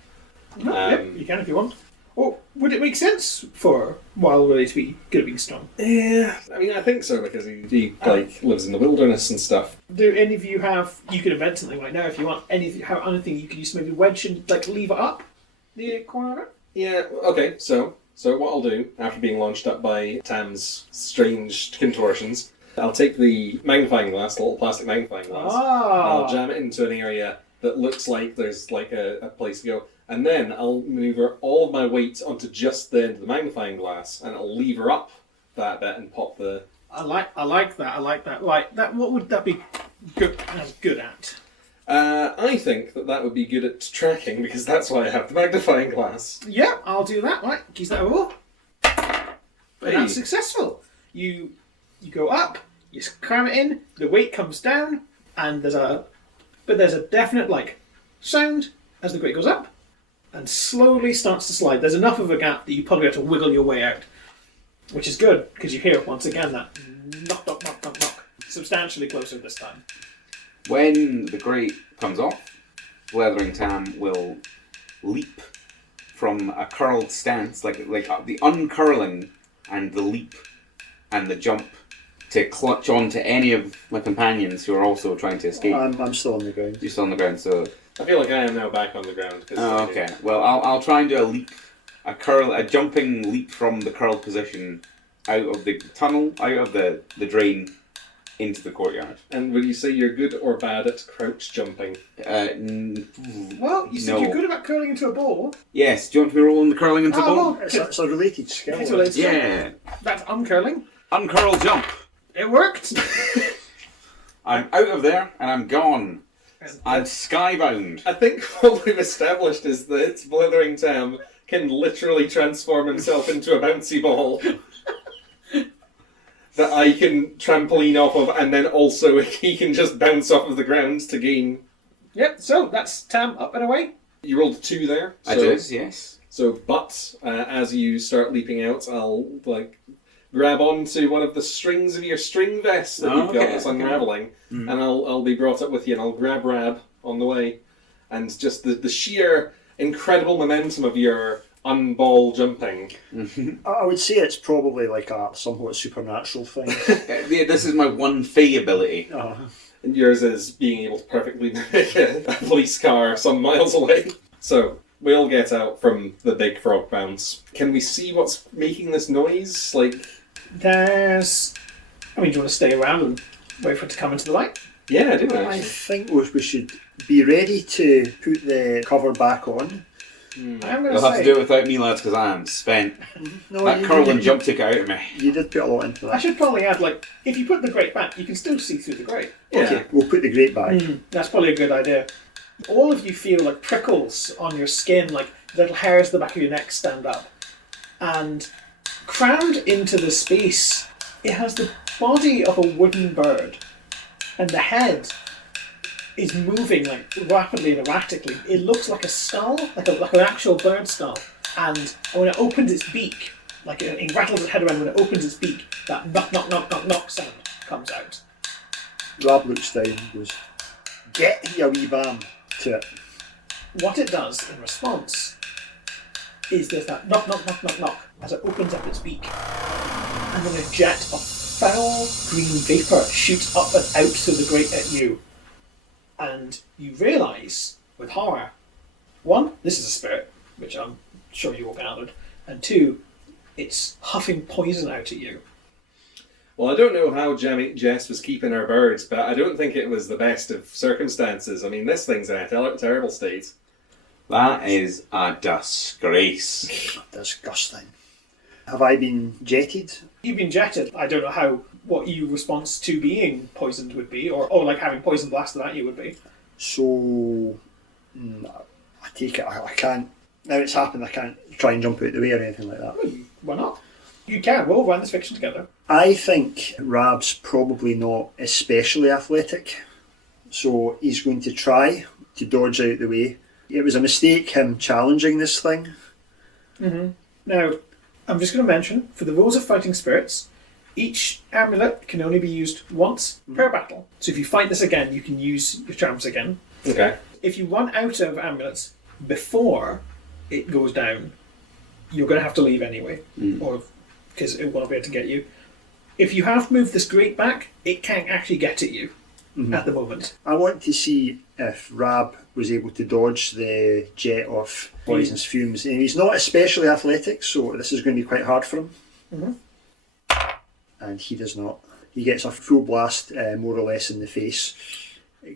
Yep, you can if you want. Or would it make sense for Wild Willie to be good at being strong? Yeah, I mean, I think so, because he lives in the wilderness and stuff. Do any of you have... You could invent something right now if you want. Anything you could use to maybe wedge and like leave it up the corner of it? Yeah, okay, so what I'll do, after being launched up by Tam's strange contortions, I'll take the magnifying glass, the little plastic magnifying glass, and I'll jam it into an area that looks like there's like a place to go, and then I'll maneuver all of my weight onto just the end of the magnifying glass, and I'll lever up that bit and pop the... I like that. Right, what would that be good at? I think that would be good at tracking, because that's why I have the magnifying glass. Yeah, I'll do that. Right, use that roll. But that's successful. You go up, you cram it in, the weight comes down, and there's a definite like sound as the grate goes up, and slowly starts to slide. There's enough of a gap that you probably have to wiggle your way out, which is good because you hear once again that knock, knock, knock, knock, knock, substantially closer this time. When the grate comes off, Blethering Tam will leap from a curled stance, like the uncurling and the leap and the jump, to clutch onto any of my companions who are also trying to escape. I'm still on the ground. You're still on the ground, so... I feel like I am now back on the ground. Oh, okay. Well, I'll try and do a leap, a jumping leap from the curled position out of the tunnel, out of the drain, into the courtyard. And would you say you're good or bad at crouch jumping? Well, you said you're good about curling into a ball. Yes. Do you want to be rolling the curling into a ball? Well, It's a related skill. It's related skill. Yeah. That's uncurling. Uncurl jump. It worked. I'm out of there and I'm gone. I'm skybound. I think what we've established is that Blethering Tam can literally transform himself into a bouncy ball that I can trampoline off of, and then also he can just bounce off of the ground to gain. Yep, so that's Tam up and away. You rolled a 2 there. I did, yes. So, as you start leaping out, I'll grab onto one of the strings of your string vest that you've got that's unraveling, and I'll be brought up with you, and I'll grab Rab on the way, and just the sheer incredible momentum of your unball jumping. I would say it's probably like a somewhat supernatural thing. This is my one Fey ability. And yours is being able to perfectly make a police car some miles away. So, we'll get out from the big frog bounce. Can we see what's making this noise? Do you want to stay around and wait for it to come into the light? Yeah, I do I actually. think we should be ready to put the cover back on I'm going You'll have to do it without me, lads, because I am spent. No, That curl and jump took it out of me. You did put a lot into I that. should probably add, like, if you put the grate back, you can still see through the grate. Okay, we'll put the grate back. That's probably a good idea. All of you feel like prickles on your skin, like little hairs at the back of your neck stand up. And crammed into the space, it has the body of a wooden bird. And the head is moving like rapidly and erratically. It looks like a skull, like an actual bird skull. And when it opens its beak, like it rattles its head around, when it opens its beak, that knock, knock, knock, knock, knock sound comes out. Rab looks down and goes, "Get your wee bam," to it. What it does in response is there's that knock, knock, knock, knock, knock as it opens up its beak. And then a jet of foul green vapour shoots up and out through the grate at you. And you realise, with horror, one, this is a spirit, which I'm sure you all gathered, and two, it's huffing poison out at you. Well, I don't know how Jess was keeping her birds, but I don't think it was the best of circumstances. I mean, this thing's in a terrible state. That is a disgrace. Disgusting. Have I been jetted? You've been jetted. I don't know what your response to being poisoned would be, or like having poison blasted at you would be. So, I take it, I can't, now it's happened, I can't try and jump out the way or anything like that. Well, why not? You can. We'll run this fiction together. I think Rab's probably not especially athletic, so he's going to try to dodge out the way. It was a mistake him challenging this thing. Now, I'm just going to mention, for the rules of fighting spirits, each amulet can only be used once per battle. So if you fight this again, you can use your charms again. Okay. If you run out of amulets before it goes down, you're going to have to leave anyway, or because it won't be able to get you. If you have moved this grate back, it can't actually get at you at the moment. I want to see if Rab was able to dodge the jet of poisonous fumes. And he's not especially athletic, so this is going to be quite hard for him. And he does not. He gets a full blast, more or less, in the face.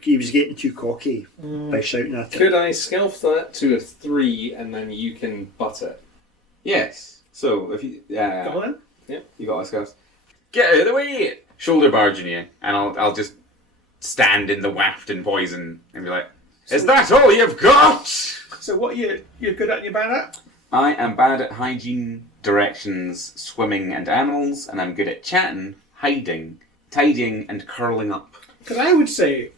He was getting too cocky by shouting at it. Could I scalp that to a 3 and then you can butt it? Yes. So, if you... Come on then. You got us, guys. Get out of the way! Shoulder barging you, and I'll just stand in the waft in poison and be like, "Is that all you've got?" So what you're good at and you're bad at? I am bad at hygiene, directions, swimming and animals, and I'm good at chatting, hiding, tidying and curling up. Because I would say,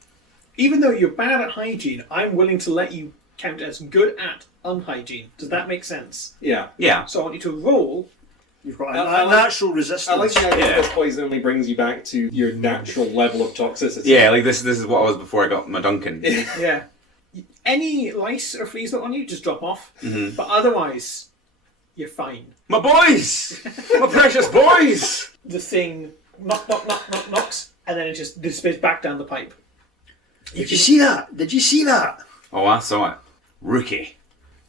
even though you're bad at hygiene, I'm willing to let you count as good at unhygiene. Does that make sense? Yeah. Yeah. So I want you to roll. You've got I a like- natural resistance. I like the idea Yeah. that this poison only brings you back to your natural level of toxicity. Yeah, like this is what I was before I got my Duncan. Yeah. Any lice or fleas that on you, just drop off. But otherwise, you're fine. My boys! My precious boys! The thing knocks, and then it just disappears back down the pipe. Did you see that? Did you see that? Oh, I saw it. Rookie.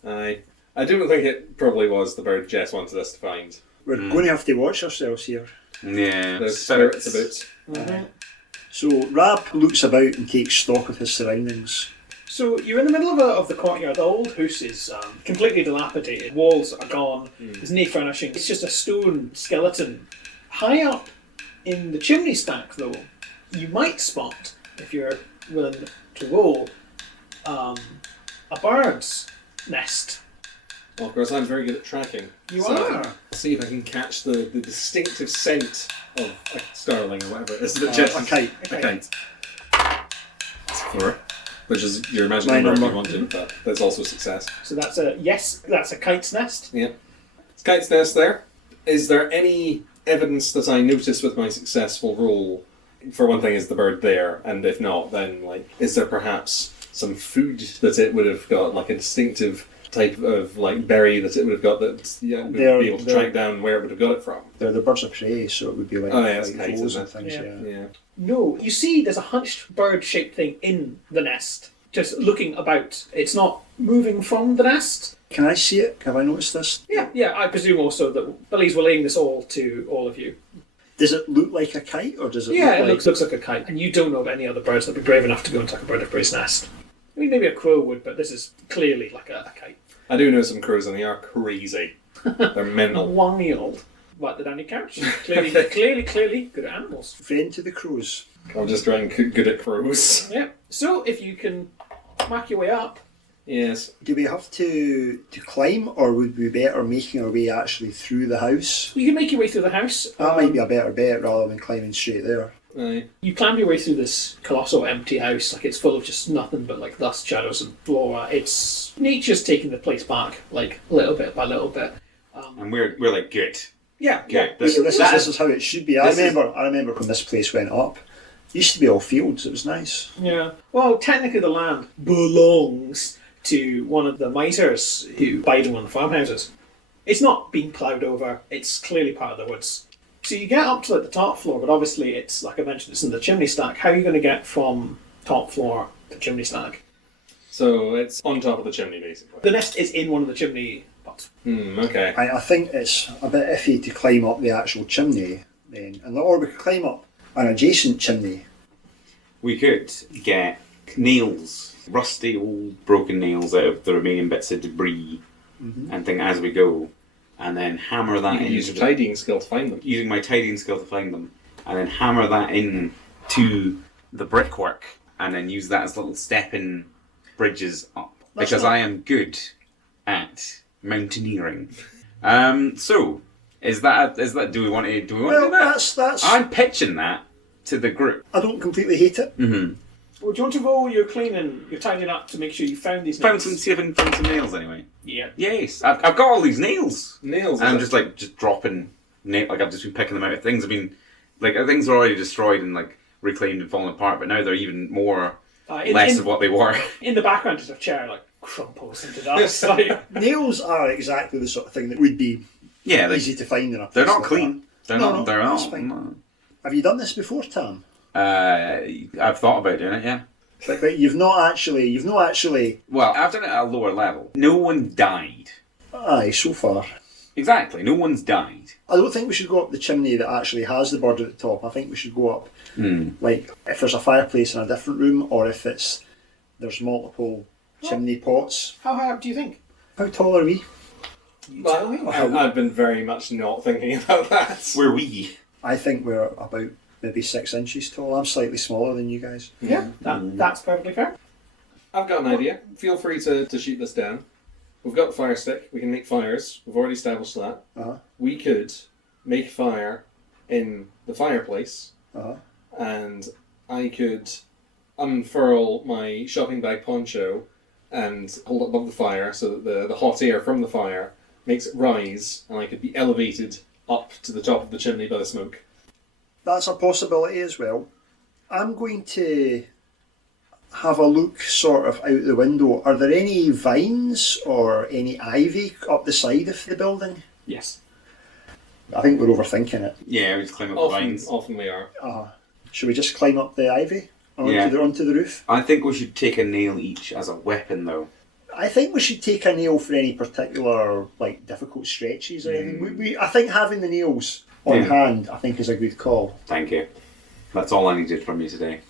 I don't think it probably was the bird Jess wanted us to find. We're going to have to watch ourselves here. Yeah. There's spirits about. So Rab looks about and takes stock of his surroundings. So you're in the middle of the courtyard. The old house is completely dilapidated. Walls are gone. There's no furnishing. It's just a stone skeleton. High up in the chimney stack, though, you might spot, if you're willing to roll, a bird's nest. Well, of course, I'm very good at tracking. You So are. I'll see if I can catch the distinctive scent of a starling or whatever it is that Jess A is- kite. A kite. That's a 4, which is your magic My number if you number. wanted, but that's also a success. So that's a kite's nest. Yeah. It's kite's nest there. Is there any evidence that I notice with my successful roll? For one thing, is the bird there? And if not, then, like, is there perhaps some food that it would have got, like a distinctive type of, like, berry that it would have got that would be able to track down where it would have got it from? They're the birds of prey, so it would be like, Oh, yeah, it's like kites, crows isn't and it? things. Yeah. Yeah. Yeah. No, you see there's a hunched bird-shaped thing in the nest, just looking about. It's not moving from the nest. Can I see it? Have I noticed this? Yeah, I presume also that Billy's relaying this all to all of you. Does it look like a kite, or does it Yeah, look it like... looks like a kite, and you don't know of any other birds that'd be brave enough to go and take a bird of prey's nest. I mean, maybe a crow would, but this is clearly like a kite. I do know some crows, and they are crazy. They're mental. Wild. Like the Danny Couch. Clearly good at animals. Friend to the crows. I'm just trying good at crows. Yeah. So if you can mark your way up. Yes. Do we have to climb, or would we be better making our way actually through the house? You can make your way through the house. That might be a better bet rather than climbing straight there. Aye. You climb your way through this colossal empty house, like it's full of just nothing but like dust, shadows, and flora. It's nature's taking the place back, like little bit by little bit. And we're like, good. Yeah. Good. This is how it should be. I remember when this place went up. It used to be all fields. It was nice. Yeah. Well, technically, the land belongs to one of the misers who bide in one of the farmhouses. It's not being ploughed over. It's clearly part of the woods. So you get up to like the top floor, but obviously it's, like I mentioned, it's in the chimney stack. How are you going to get from top floor to chimney stack? So it's on top of the chimney, basically. The nest is in one of the chimney pots. Okay. I think it's a bit iffy to climb up the actual chimney then, or we could climb up an adjacent chimney. We could get nails, rusty old broken nails out of the remaining bits of debris and thing as we go, and then hammer that You can into use your tidying skill to find them. using my tidying skill to find them, and then hammer that in to the brickwork, and then use that as little stepping bridges up. Because I am good at mountaineering. So is that do we want to do that? That's. I'm pitching that to the group. I don't completely hate it. Mm-hmm. Well, do you want to roll your cleaning, your tidying up to make sure you found these Found nails? see if I can find some nails anyway. Yeah. Yes, I've got all these nails. Nails. And I'm just dropping like I've just been picking them out of things. I mean, like things are already destroyed and like reclaimed and falling apart, but now they're even more less of what they were. In the background, there's a chair like crumples into dust. Like, Nails are exactly the sort of thing that would be easy to find in a place. They're not like clean. that. They're not. That's fine. Have you done this before, Tam? I've thought about doing it, yeah. But you've not actually. Well, I've done it at a lower level. No one died. Aye, so far. Exactly, no one's died. I don't think we should go up the chimney that actually has the bird at the top. I think we should go up, like, if there's a fireplace in a different room, or if there's multiple chimney pots. how high up do you think? How tall are we? You tell me. I've been very much not thinking about that. Where we? I think we're about maybe 6 inches tall. I'm slightly smaller than you guys. Yeah, that's perfectly fair. I've got an idea. Feel free to shoot this down. We've got the fire stick. We can make fires. We've already established that. Uh-huh. We could make fire in the fireplace, Uh-huh. and I could unfurl my shopping bag poncho and hold it above the fire so that the hot air from the fire makes it rise, and I could be elevated up to the top of the chimney by the smoke. That's a possibility as well. I'm going to have a look sort of out the window. Are there any vines or any ivy up the side of the building? Yes. I think we're overthinking it. Yeah, we just climb up the vines. Often we are. Should we just climb up the ivy onto the roof? I think we should take a nail each as a weapon, though. I think we should take a nail for any particular like difficult stretches or anything. I think having the nails on hand, I think, is a good call. Thank you. That's all I needed from you today.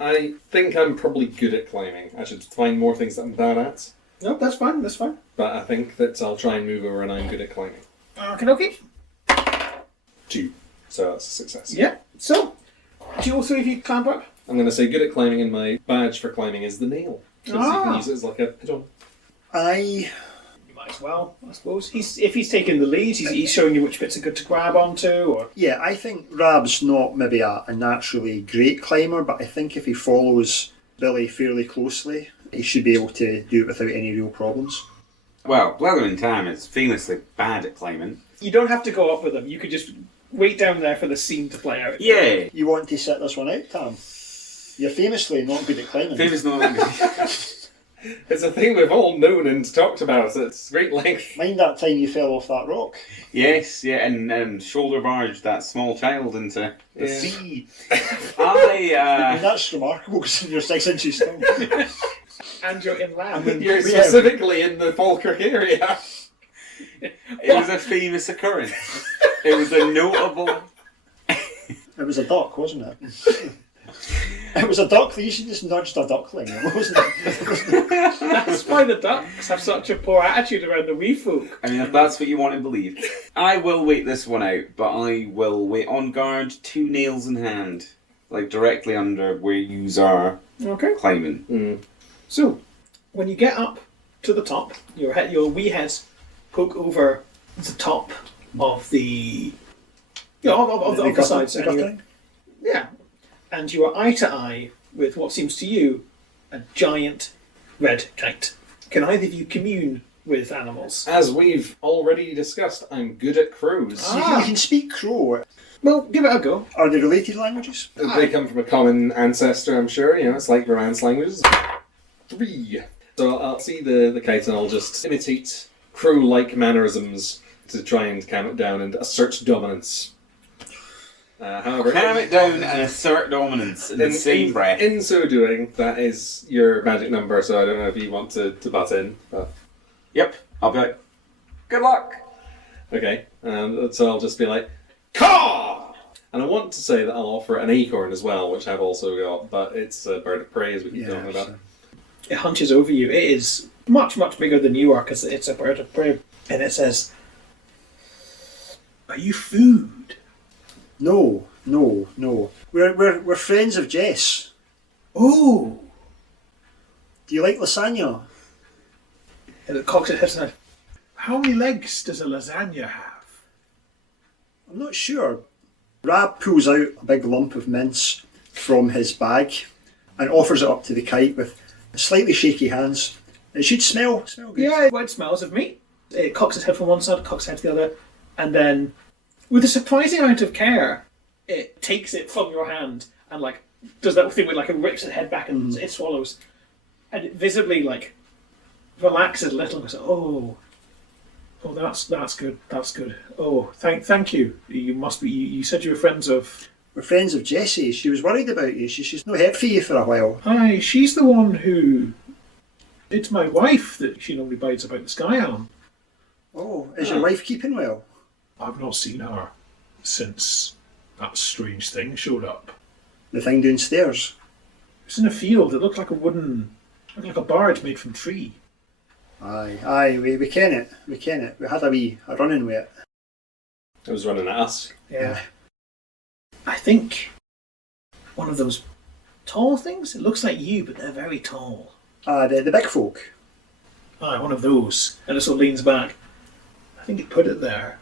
I think I'm probably good at climbing. I should find more things that I'm bad at. No, that's fine. That's fine. But I think that I'll try and move over and I'm good at climbing. Okay. 2. So that's a success. Yeah. So, do all three of you climb up? I'm going to say good at climbing, and my badge for climbing is the nail. Because you can use it as like a pidon. You might as well, I suppose. If he's taking the lead, he's showing you which bits are good to grab onto, or... Yeah, I think Rab's not maybe a naturally great climber, but I think if he follows Billy fairly closely, he should be able to do it without any real problems. Well, Blethering Tam is famously bad at climbing. You don't have to go up with him. You could just wait down there for the scene to play out. Yeah. You want to sit this one out, Tam? You're famously not good at climbing. Famous not It's a thing we've all known and talked about at great length. Mind that time you fell off that rock? Yes, yeah, and shoulder barged that small child into the Yeah. sea. I mean, that's remarkable because you're 6 inches tall. And you're in land. You're specifically in the Falkirk area. It was a famous occurrence. It was a notable... It was a duck, wasn't it? It was a duckling. You should just nudged a duckling, wasn't it? That's why the ducks have such a poor attitude around the wee folk. I mean, if that's what you want to believe. I will wait this one out, but I will wait on guard, 2 nails in hand. Like, directly under where yous are Okay. climbing. So, when you get up to the top, your wee heads poke over the top of the of the sides. The And guttering? yeah, and you are eye to eye with what seems to you a giant red kite. Can either of you commune with animals? As we've already discussed, I'm good at crows. You can speak Crow. Well, give it a go. Are they related languages? They come from a common ancestor, I'm sure. You know, it's like Romance languages. 3. So I'll see the kite and I'll just imitate crow-like mannerisms to try and calm it down and assert dominance. However, Calm it down and assert dominance in the same breath. In so doing, that is your magic number, so I don't know if you want to butt in. But Yep, I'll be like, good luck. okay, so I'll just be like, caw! And I want to say that I'll offer an acorn as well, which I've also got, but it's a bird of prey, as we keep talking about. It hunches over you. It is much, much bigger than you are because it's a bird of prey. And it says, "Are you food?" No. We're friends of Jess. Oh! Do you like lasagna? And it cocks its head. How many legs does a lasagna have? I'm not sure. Rab pulls out a big lump of mince from his bag and offers it up to the kite with slightly shaky hands. It should smell good. Yeah, well, it smells of meat. It cocks its head from one side, cocks its head to the other, and then, with a surprising amount of care, it takes it from your hand and like does that thing where like it rips its head back and it swallows, and it visibly like relaxes a little and goes, oh, that's good. Oh, thank you. You must be. You said you were friends of. We're friends of Jessie. She was worried about you. She's no help for you for a while. Aye, she's the one who. It's my wife that she normally bides about the Sky Elm. Oh, is your wife keeping well? I've not seen her since that strange thing showed up. The thing downstairs? It was in a field. It looked like like a barge made from tree. Aye, we ken it. We had a run-in with it. It was running at us. Yeah. I think one of those tall things. It looks like you, but they're very tall. The big folk. Aye, one of those. And it sort of leans back. I think it put it there.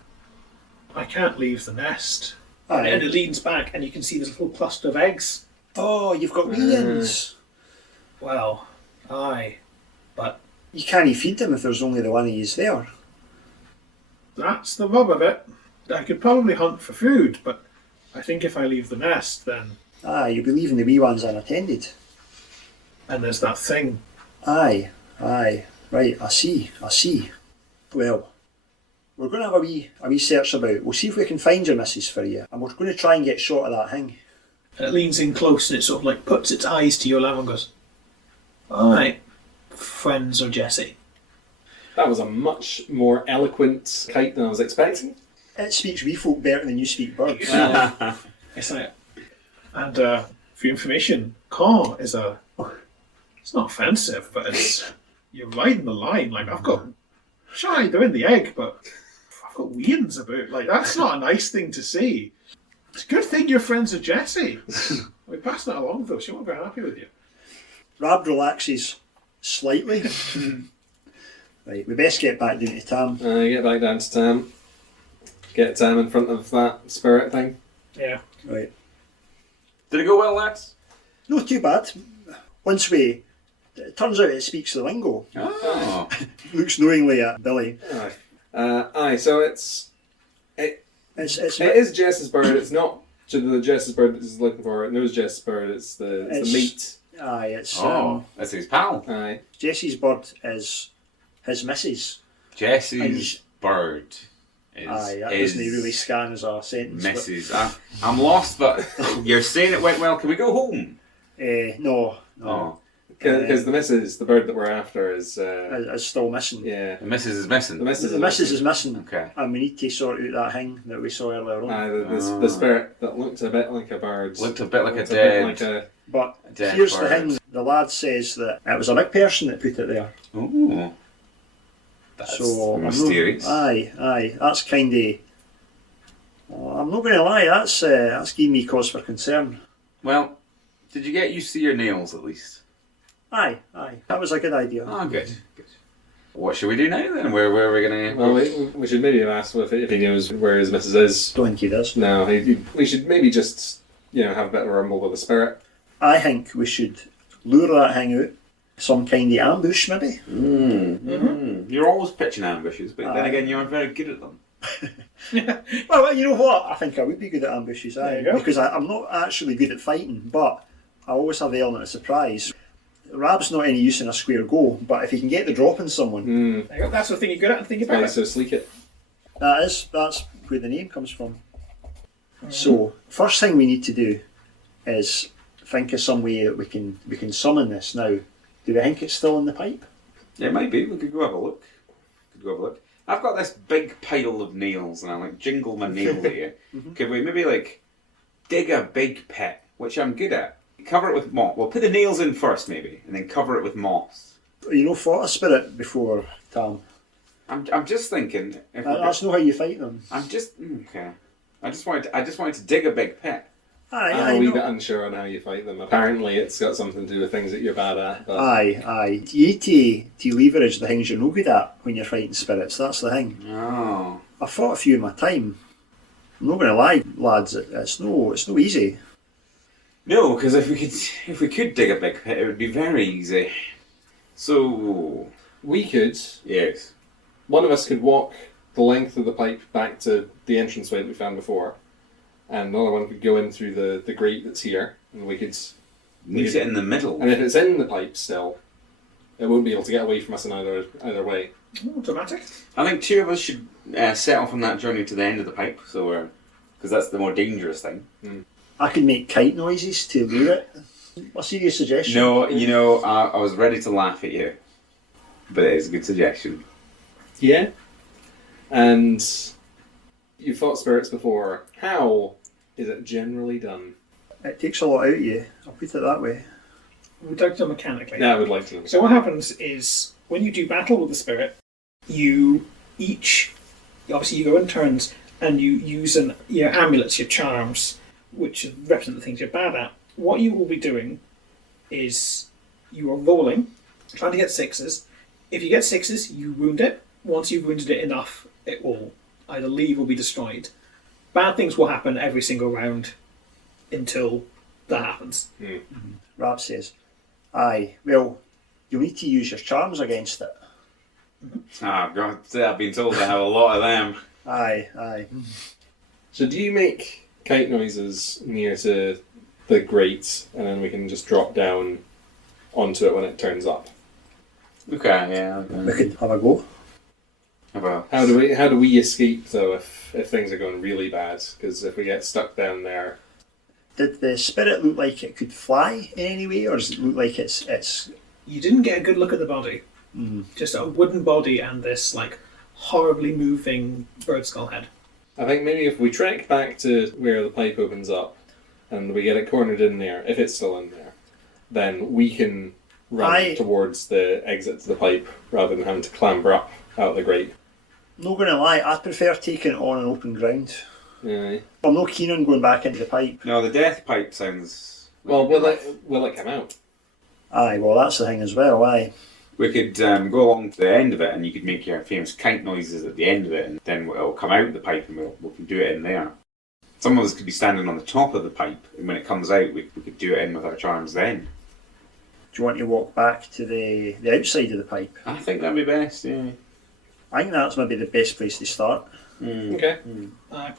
I can't leave the nest. Aye. And it leans back, and you can see this little cluster of eggs. Oh, you've got wee ins. Well, aye, but You can't feed them if there's only the one of yous there. that's the rub of it. I could probably hunt for food, but I think if I leave the nest, then... You'll be leaving the wee ones unattended. And there's that thing. Aye. Right, I see. Well, we're going to have a wee search about. We'll see if we can find your missus for you, and we're going to try and get shot of that thing. And it leans in close, and it sort of like puts its eyes to your level and goes, "Alright, friends of Jessie." That was a much more eloquent kite than I was expecting. It speaks wee folk better than you speak birds. It's like, and for your information, caw is it's not offensive, but it's, you're riding the line. Like, I've got, shy, they're in the egg, but I've got weans about. Like, that's not a nice thing to say. It's a good thing you're friends with Jessie. We're passing that along, though. She won't be happy with you. Rab relaxes slightly. Right, we best get back down to Tam. Get back down to Tam. Get Tam in front of that spirit thing. Yeah. Right. Did it go well, lads? Not too bad. Once it turns out it speaks the lingo. Oh. Looks knowingly at Billy. So it is Jess's bird. It's not the Jess's bird that he's looking for. It knows Jess's bird. It's the meat. Aye, it's That's his pal. Aye. Jesse's bird is his missus. Jesse's bird is Aye, that his doesn't really scan as a sentence. missus. I'm lost, but you're saying it went well. Can we go home? No. Oh, Because the missus, the bird that we're after, is Is still missing. yeah. the missus is missing. The missus is missing. Okay. And we need to sort out that thing that we saw earlier on. The spirit that looked a bit like a bird. Looked a bit like a Looked dead like But Dead here's the bird. thing: the lad says that it was a big person that put it there. Ooh. That's So I'm mysterious. Aye, that's kind of. I'm not going to lie. That's giving me cause for concern. Well, did you get used to your nails at least? Aye, that was a good idea. Oh, good. What should we do now then? Where are we gonna? Well, we should maybe have asked if he knows where his missus is. Don't think he does. No, we should maybe just have a bit of a rumble with the spirit. I think we should lure that thing out. Some kind of ambush, maybe. You're always pitching ambushes, but then Aye. again, you aren't very good at them. Well, you know what? I think I would be good at ambushes, There you go. because I'm not actually good at fighting, but I always have the element of surprise. Rab's not any use in a square go, but if he can get the drop on someone, There you go. That's the thing you're good at and think about Right, it. so Sleekit. that's where the name comes from. So, first thing we need to do is think of some way that we can summon this. Now, do we think it's still in the pipe? Yeah, it might be. We could go have a look. I've got this big pile of nails, and I jingle my nails here. Could we maybe dig a big pit, which I'm good at? Cover it with moss. We'll put the nails in first, maybe, and then cover it with moss. You know, fought a spirit before, Tam. I'm just thinking. If we're That's not how you fight them. I'm just okay. I just wanted to dig a big pit. I'm Aye, a wee no. bit unsure on how you fight them. Apparently, it's got something to do with things that you're bad at. But Aye. You need to leverage the things you're no good at when you're fighting spirits. That's the thing. Oh. I've fought a few in my time. I'm not going to lie, lads. It's no easy. No, because if we could dig a big pit, it would be very easy. So we could. yes. One of us could walk the length of the pipe back to the entranceway that we found before, and the other one could go in through the grate that's here, and we could. Meet it in the middle. And if it's in the pipe still, it won't be able to get away from us in either way. Oh, dramatic. I think two of us should set off on that journey to the end of the pipe, so because that's the more dangerous thing. I could make kite noises to lure it. A serious suggestion. No, I was ready to laugh at you, but it is a good suggestion. Yeah. And you've fought spirits before. How is it generally done? It takes a lot out of you. I'll put it that way. We'd like to know mechanically. Yeah, I would like to know. So what happens is, when you do battle with the spirit, you obviously you go in turns, and you use your amulets, your charms, which represent the things you're bad at. What you will be doing is you are rolling, trying to get sixes. If you get sixes, you wound it. Once you've wounded it enough, it will either leave or be destroyed. Bad things will happen every single round until that happens. Rab says, aye, well, you'll need to use your charms against it. Ah, God, I've been told I have a lot of them. Aye. So do you make kite noises near to the grate, and then we can just drop down onto it when it turns up? Okay, yeah. We could have a go. How do we escape though if things are going really bad? Because if we get stuck down there, Did the spirit look like it could fly in any way, or does it look like it's You didn't get a good look at the body. Just a wooden body and this horribly moving bird skull head. I think maybe if we trek back to where the pipe opens up and we get it cornered in there, if it's still in there, then we can run towards the exit to the pipe rather than having to clamber up out of the grate. not going to lie, I prefer taking it on an open ground. Yeah. I'm not keen on going back into the pipe. No, the death pipe sounds... Well, will it come out? Aye, well that's the thing as well, aye. We could go along to the end of it, and you could make your famous kite noises at the end of it, and then it'll come out the pipe, and we can do it in there. Some of us could be standing on the top of the pipe, and when it comes out, we could do it in with our charms then. Do you want to walk back to the outside of the pipe? I think that'd be best, yeah. I think that's maybe the best place to start. Okay. Uh,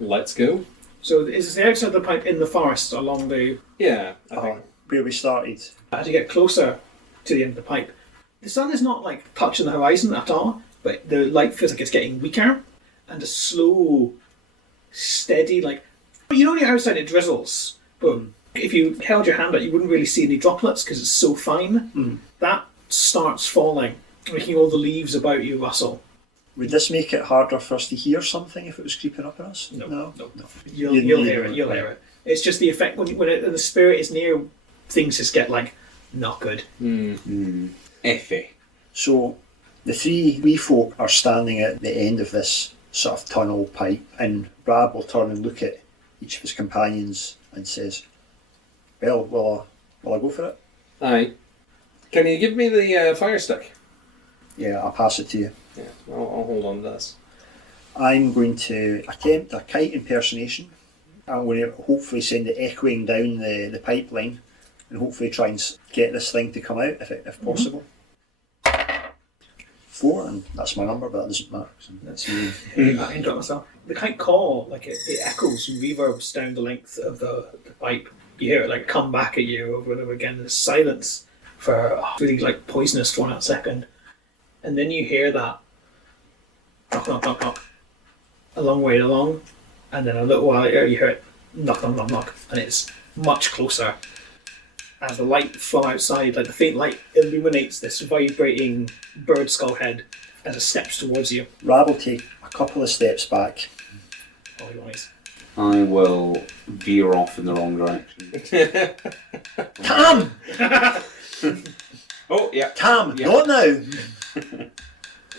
Let's go. so is the outside of the pipe in the forest along the... Yeah, I think. Where we started. As you get closer to the end of the pipe, the sun is not touching the horizon at all, but the light feels like it's getting weaker, and a slow, steady, you know on the outside it drizzles, but if you held your hand out you wouldn't really see any droplets because it's so fine. That starts falling, making all the leaves about you rustle. Would this make it harder for us to hear something if it was creeping up on us? No. No. You'll hear it. It's just the effect when the spirit is near things just get like not good. Effie. So the three wee folk are standing at the end of this sort of tunnel pipe, and Rab will turn and look at each of his companions and says, "Well, will I go for it?" Aye. Can you give me the fire stick? Yeah, I'll pass it to you. Yeah, I'll hold on to this. I'm going to attempt a kite impersonation. I'm going to hopefully send it echoing down the pipeline, and hopefully try and get this thing to come out if possible. 4, and that's my number, but that doesn't matter. That's I enjoy myself. The kite call, like it echoes and reverbs down the length of the pipe. You hear it like come back at you over and over again. There's silence for a really like poisonous drawn out second, and then you hear that knock knock knock knock a long way along, and then a little while later you hear it knock knock knock knock, and it's much closer. As the light from outside, like the faint light, illuminates this vibrating bird skull head as it steps towards you. Rab will take a couple of steps back. Holy wise. I will veer off in the wrong direction. Tam! Oh, yeah. Tam, Yeah. not now!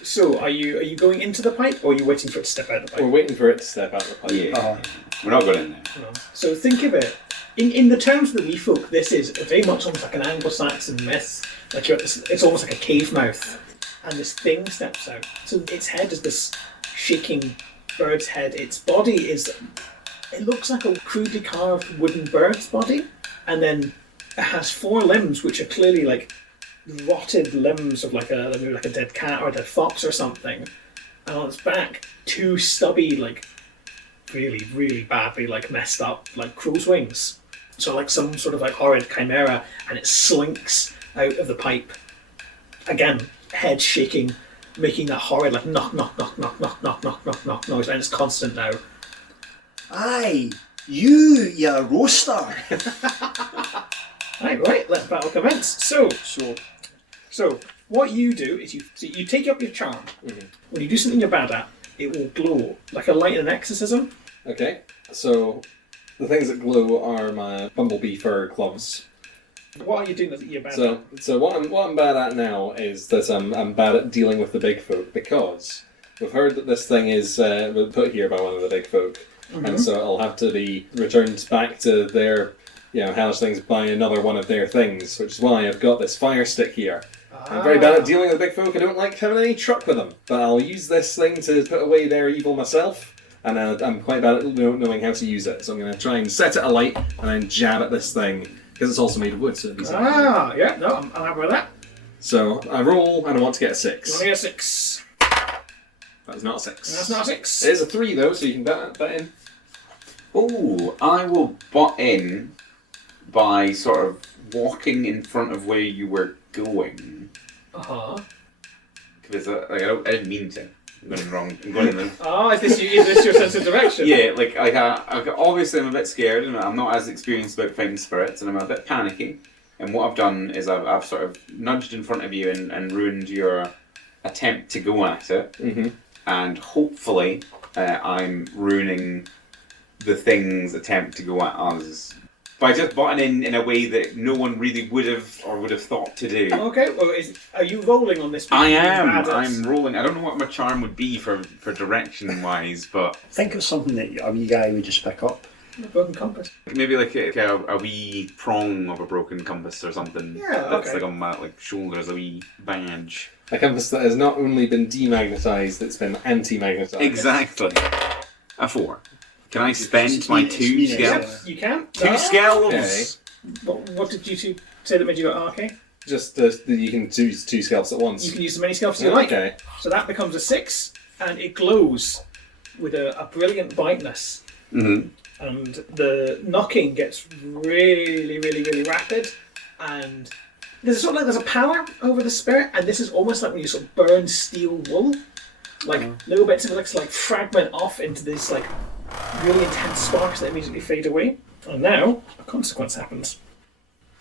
So, are you going into the pipe, or are you waiting for it to step out of the pipe? We're waiting for it to step out of the pipe. Yeah. We're not going in there. No. So think of it, in the terms of the wee folk, this is very much almost like an Anglo-Saxon myth. Like it's almost like a cave mouth, and this thing steps out. So its head is this shaking bird's head. Its body it looks like a crudely carved wooden bird's body, and then it has 4 limbs, which are clearly like rotted limbs of maybe like a dead cat or a dead fox or something. And on its back, 2 stubby, like really, really badly like messed up like crow's wings. So like some sort of like horrid chimera, and it slinks out of the pipe. Again, head shaking, making that horrid like knock knock knock knock knock knock knock knock knock noise, and it's constant now. Aye, you roaster! Right, let battle commence. So what you do is you take up your charm. Mm-hmm. When you do something you're bad at, it will glow like a light in an exorcism. Okay, so the things that glow are my bumblebee fur gloves. What are you doing that you're bad at? So what I'm bad at now is that I'm bad at dealing with the big folk, because we've heard that this thing is put here by one of the big folk, and so it'll have to be returned back to their hellish things by another one of their things, which is why I've got this fire stick here. I'm very bad at dealing with big folk. I don't like having any truck with them, but I'll use this thing to put away their evil myself. And I'm quite bad at knowing how to use it, so I'm going to try and set it alight and then jab at this thing, because it's also made of wood, so it'll be something. Yeah, no, I'm happy with that. So I roll, and I want to get a You 6. want to get a 6? That is not a 6. That's not a 6. It is a 3 though, so you can bet in. Oh, I will butt in by sort of walking in front of where you were going. Uh-huh. Because I didn't mean to. I'm going wrong. I'm going in the... Is this your sense of direction? Yeah, like obviously I'm a bit scared and I'm not as experienced about fighting spirits and I'm a bit panicky. And what I've done is I've sort of nudged in front of you and ruined your attempt to go at it. Mm-hmm. And hopefully I'm ruining the thing's attempt to go at us by just butting in a way that no one really would have thought to do. Okay, well, are you rolling on this? I am. I'm rolling. I don't know what my charm would be for direction wise, but Think of something that a wee guy would just pick up. A broken compass. maybe like a wee prong of a broken compass or something. Yeah, That's okay. like on my shoulder as a wee badge. A compass that has not only been demagnetized, it's been anti-magnetized. Exactly. A 4. Can I spend my 2 It's skills? You can. 2 skills. Okay. What did you two say that made you go, okay? Just that you can use 2 scalps at once. You can use as many scalps as you like. Okay. So that becomes a 6, and it glows with a brilliant brightness. Mm-hmm. And the knocking gets really, really, really rapid, and there's sort of like there's a power over the spirit, and this is almost like when you sort of burn steel wool, like little bits of it looks like fragment off into these like really intense sparks that immediately fade away. And now a consequence happens.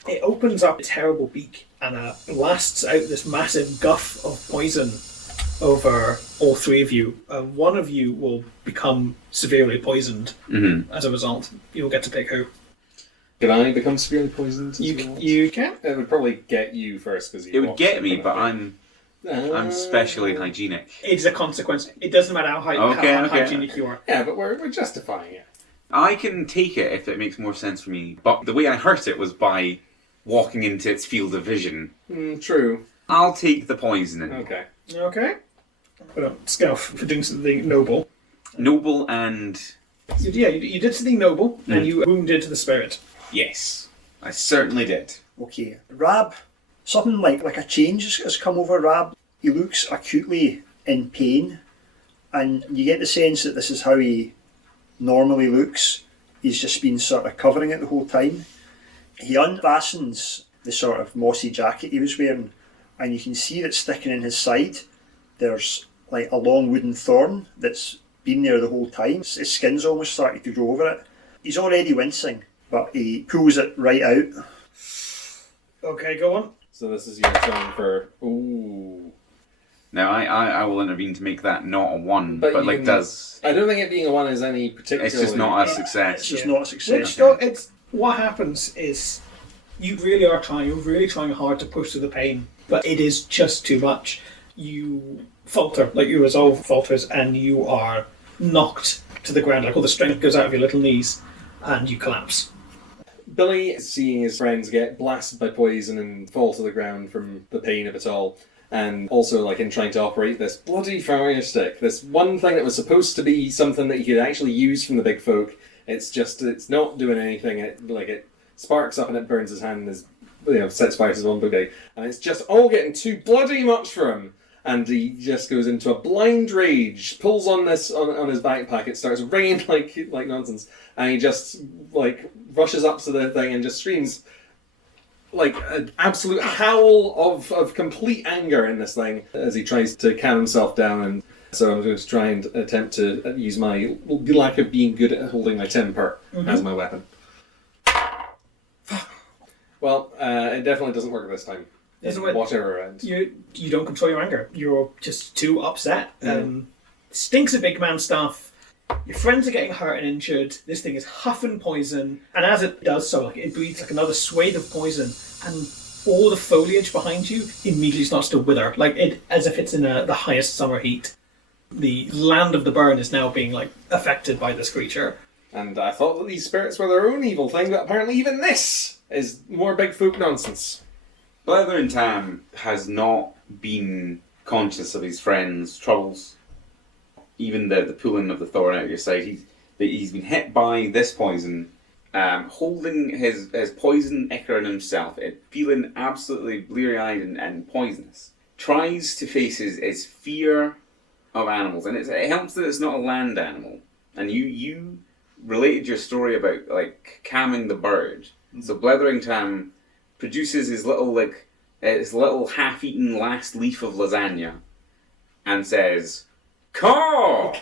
It opens up its terrible beak and blasts out this massive guff of poison over all 3 of you. One of you will become severely poisoned as a result. You'll get to pick who. Can I become severely poisoned? You can. It would probably get you first because It would get me, but I'm specially hygienic. It's a consequence. It doesn't matter how hygienic you are. Yeah, but we're justifying it. I can take it if it makes more sense for me, but the way I hurt it was by walking into its field of vision. True. I'll take the poisoning. Okay. Okay. Scout for doing something noble. Noble and... You did something noble, and you wounded the spirit. Yes, I certainly did. Okay, Rab, something like a change has come over Rab. He looks acutely in pain, and you get the sense that this is how he normally looks. He's just been sort of covering it the whole time. He unfastens the sort of mossy jacket he was wearing, and you can see that sticking in his side, there's like a long wooden thorn that's been there the whole time. His skin's almost starting to grow over it. He's already wincing, but he pulls it right out. Okay, go on. So this is your turn for... Ooh. Now, I will intervene to make that not a 1, but does... I don't think it being a 1 is any particularly... It's just not a success. It's just not a success. What happens is you're really trying hard to push through the pain, but it is just too much. You falter, like your resolve falters, and you are knocked to the ground, like all the strength goes out of your little knees, and you collapse. Billy, seeing his friends get blasted by poison and fall to the ground from the pain of it all, and also like in trying to operate this bloody fire stick, this one thing that was supposed to be something that he could actually use from the big folk, it's not doing anything. It sparks up and it burns his hand and sets fire to his one booty, and it's just all getting too bloody much for him. And he just goes into a blind rage, pulls on his backpack, it starts ringing like nonsense, and he just rushes up to the thing and just screams like an absolute howl of complete anger in this thing as he tries to calm himself down. And so I'm going to try and attempt to use my lack of being good at holding my temper as my weapon. Well, it definitely doesn't work this time. Whatever, and you don't control your anger. You're just too upset. Stinks of big man stuff. Your friends are getting hurt and injured. This thing is huffing poison, and as it does so, it breathes like another swathe of poison, and all the foliage behind you immediately starts to wither, as if it's in the highest summer heat. The land of the burn is now being affected by this creature. And I thought that these spirits were their own evil thing, but apparently even this is more big folk nonsense. Blethering Tam has not been conscious of his friend's troubles. Even the pulling of the thorn out of your side. He's been hit by this poison, holding his poison ichor in himself, feeling absolutely bleary-eyed and poisonous. Tries to face his fear of animals, and it helps that it's not a land animal. And you related your story about calming the bird. So Blethering Tam produces his little half-eaten last leaf of lasagna and says, "Caw!"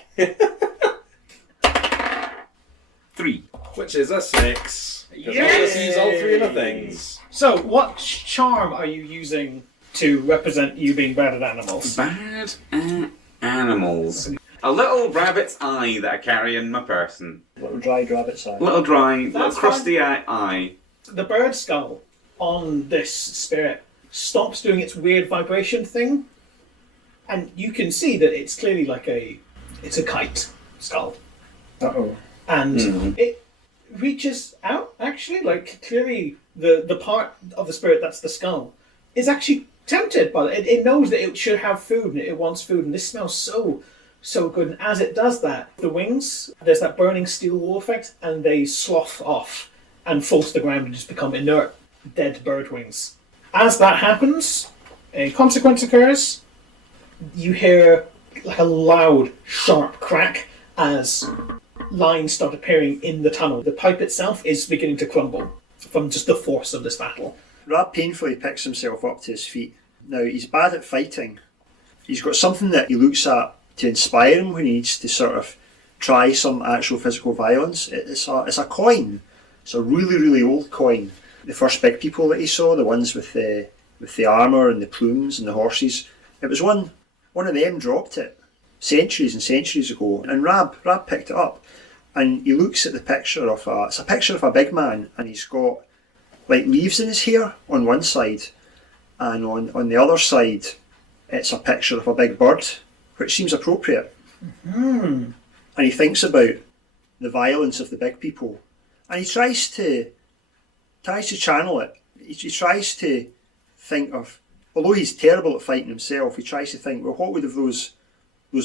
3. Which is a 6. Because I want to use all 3 of the things. So, what charm are you using to represent you being bad at animals? Bad at animals. A little rabbit's eye that I carry in my person. Little dried rabbit's eye. Little crusty eye. The bird skull on this spirit stops doing its weird vibration thing, and you can see that it's clearly it's a kite skull. Uh-oh. And it reaches out, actually, clearly the part of the spirit that's the skull is actually tempted by it. It knows that it should have food and it wants food, and this smells so good. And as it does that, the wings, there's that burning steel wall effect, and they slough off and fall to the ground and just become inert, dead bird wings. As that happens, a consequence occurs. You hear a loud, sharp crack as lines start appearing in the tunnel. The pipe itself is beginning to crumble from just the force of this battle. Rab painfully picks himself up to his feet. Now, he's bad at fighting. He's got something that he looks at to inspire him when he needs to sort of try some actual physical violence. It's a coin. It's a really, really old coin. The first big people that he saw, the ones with the armour and the plumes and the horses, it was one of them dropped it centuries and centuries ago, and Rab picked it up. And he looks at the picture of it's a picture of a big man, and he's got like leaves in his hair on one side, and on the other side it's a picture of a big bird, which seems appropriate. And he thinks about the violence of the big people, and he tries to channel it. He tries to think of, although he's terrible at fighting himself, he tries to think, well, what would have those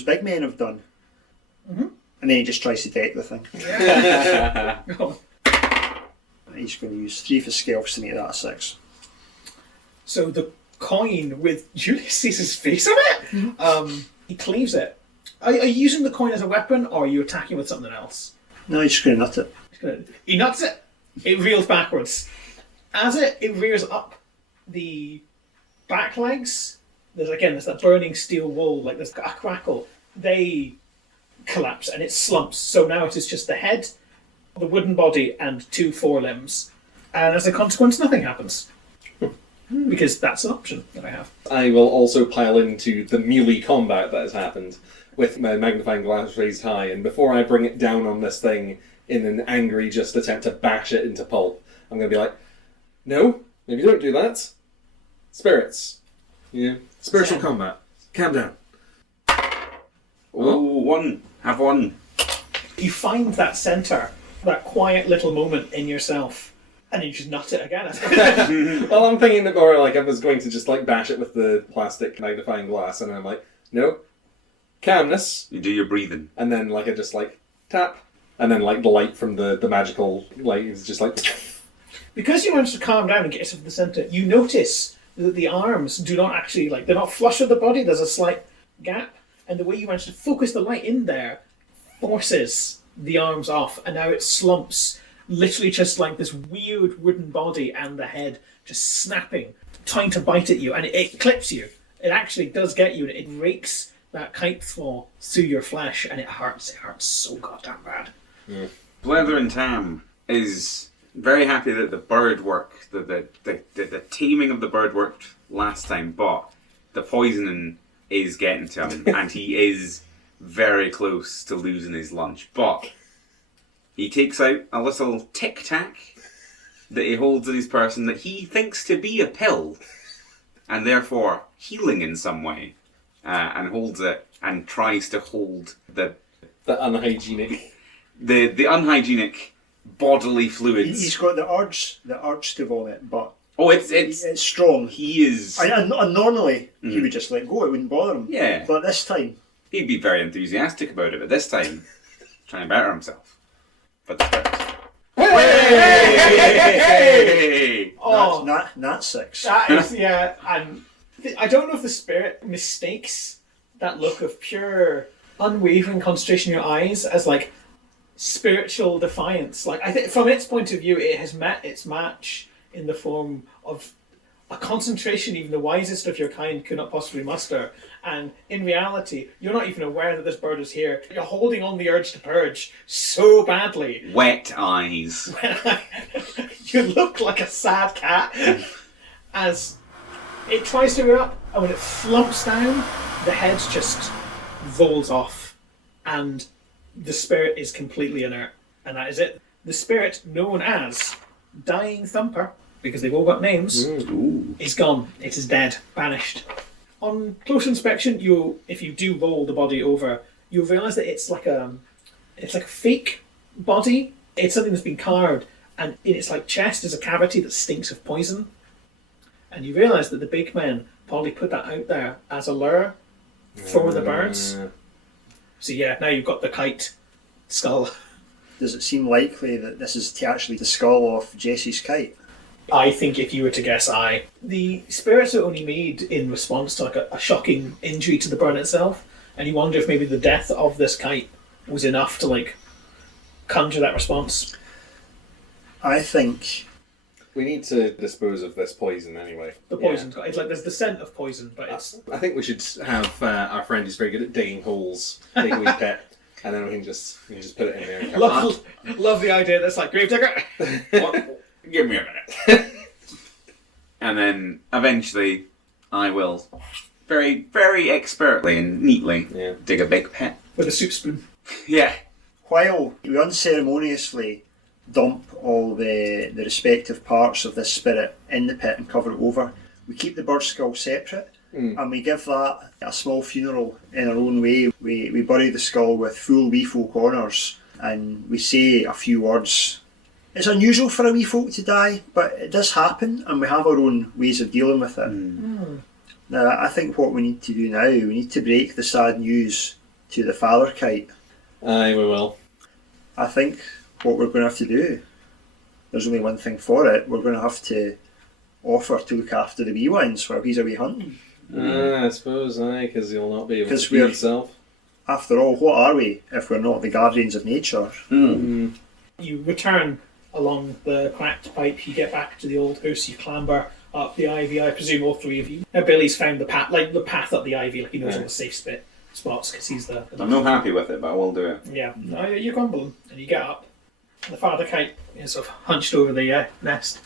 big men have done? And then he just tries to deck the thing. He's going to use 3 for stealth to make that a 6. So the coin with Ulysses' face on it, he cleaves it. Are you using the coin as a weapon, or are you attacking with something else? No, he's just going to nut it. He nuts it. It reels backwards. As it rears up the back legs, there's that burning steel wool, like there's a crackle. They collapse and it slumps. So now it is just the head, the wooden body, and 2 forelimbs. And as a consequence, nothing happens. Because that's an option that I have. I will also pile into the melee combat that has happened with my magnifying glass raised high, and before I bring it down on this thing in an angry just attempt to bash it into pulp, I'm going to be like, no, maybe don't do that. Spirits. Yeah. Spiritual combat. Calm down. Oh, 1. Have 1. You find that centre, that quiet little moment in yourself, and you just nut it again. Well, I'm thinking that more like I was going to just like bash it with the plastic magnifying glass, and I'm like, no, calmness. You do your breathing. And then like I just like tap, and then like the light from the magical light is just like... Because you managed to calm down and get yourself to the centre, you notice that the arms do not actually, they're not flush with the body, there's a slight gap, and the way you managed to focus the light in there forces the arms off, and now it slumps, literally just like this weird wooden body and the head just snapping, trying to bite at you, and it clips you. It actually does get you, and it rakes that kite claw through your flesh, and it hurts. It hurts so goddamn bad. Blethering Tam is very happy that the bird worked, the taming of the bird worked last time, but the poisoning is getting to him, and he is very close to losing his lunch. But he takes out a little tic-tac that he holds in his person that he thinks to be a pill, and therefore healing in some way, and holds it and tries to hold the unhygienic... the unhygienic bodily fluids. He's got the urge to vomit, but it's strong. He is... And normally, he would just let go, it wouldn't bother him. Yeah. But this time... He'd be very enthusiastic about it, but this time, trying to better himself. But the spirits. Hey! Oh, Nat 6. that is, yeah, and I don't know if the spirit mistakes that look of pure, unwavering concentration in your eyes as like spiritual defiance. Like, I think from its point of view, it has met its match in the form of a concentration even the wisest of your kind could not possibly muster. And in reality, you're not even aware that this bird is here. You're holding on the urge to purge so badly. Wet eyes. You look like a sad cat. As it tries to go up, and when it flumps down, the head just rolls off, and the spirit is completely inert. And that is it. The spirit, known as Dying Thumper, because they've all got names, is gone. It is dead, vanished. On close inspection, if you do roll the body over, you'll realise that it's like a fake body. It's something that's been carved, and in its like chest is a cavity that stinks of poison. And you realise that the big men probably put that out there as a lure for the birds. So yeah, now you've got the kite skull. Does it seem likely that this is actually the skull of Jesse's kite? I think if you were to guess, the spirits are only made in response to like a shocking injury to the bird itself, and you wonder if maybe the death of this kite was enough to like conjure that response. I think we need to dispose of this poison anyway. The poison's got, it's like there's the scent of poison, but it's... I think we should have our friend who's very good at digging holes, dig a wee pit, and then we can just put it in there. And love the idea that's like, Gravedigger! Give me a minute. And then eventually I will very, very expertly and neatly dig a big pit. With a soup spoon. Yeah. While we unceremoniously dump all the respective parts of this spirit in the pit and cover it over, we keep the bird skull separate, and we give that a small funeral in our own way. We bury the skull with full wee folk honours, and we say a few words. It's unusual for a wee folk to die, but it does happen, and we have our own ways of dealing with it. Now, I think what we need to do now, we need to break the sad news to the father kite. Aye, we will. I think what we're going to have to do, there's only one thing for it, we're going to have to offer to look after the wee ones while he's away hunting. I suppose, because he'll not be able to 'Cause feed himself. After all, what are we if we're not the guardians of nature? You return along the cracked pipe, you get back to the old house, you clamber up the ivy, I presume all three of you. Now Billy's found the path up the ivy, like he knows all the safe spots, because he's the... I'm not happy with it, but I will do it. Yeah, no, you're grumbling, and you get up. The father kite is sort of hunched over the nest,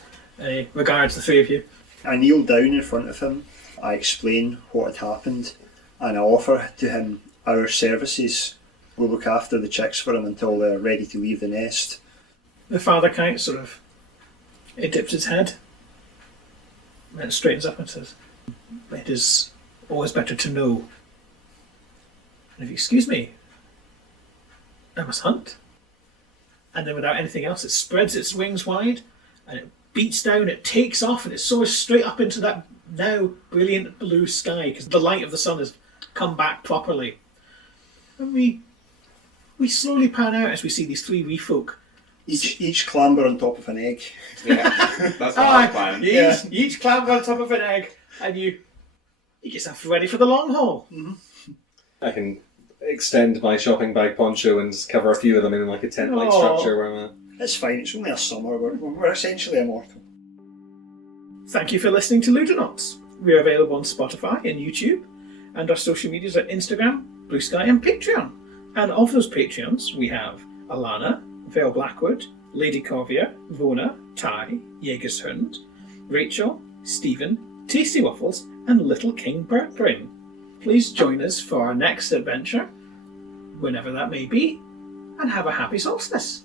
regards the three of you. I kneel down in front of him, I explain what had happened, and I offer to him our services. We'll look after the chicks for him until they're ready to leave the nest. The father kite it dips its head, and it straightens up and says, "It is always better to know. And if you excuse me, I must hunt." And then without anything else, it spreads its wings wide, and it beats down, it takes off, and it soars straight up into that now brilliant blue sky, because the light of the sun has come back properly. And we slowly pan out as we see these three wee folk. Each clamber on top of an egg. Yeah, that's what I was planning. You each clamber on top of an egg, and you get yourself ready for the long haul. I can extend my shopping bag poncho and just cover a few of them in like a tent-like structure where I'm at. It's fine, it's only a summer, we're essentially immortal. Thank you for listening to Ludonauts. We are available on Spotify and YouTube, and our social medias are Instagram, Blue Sky, and Patreon. And of those Patreons, we have Alana, Vale Blackwood, Lady Corvia, Vona, Ty, Jägershund, Rachel, Stephen, Tasty Waffles, and Little King Birdbrain. Please join us for our next adventure, whenever that may be, and have a happy solstice.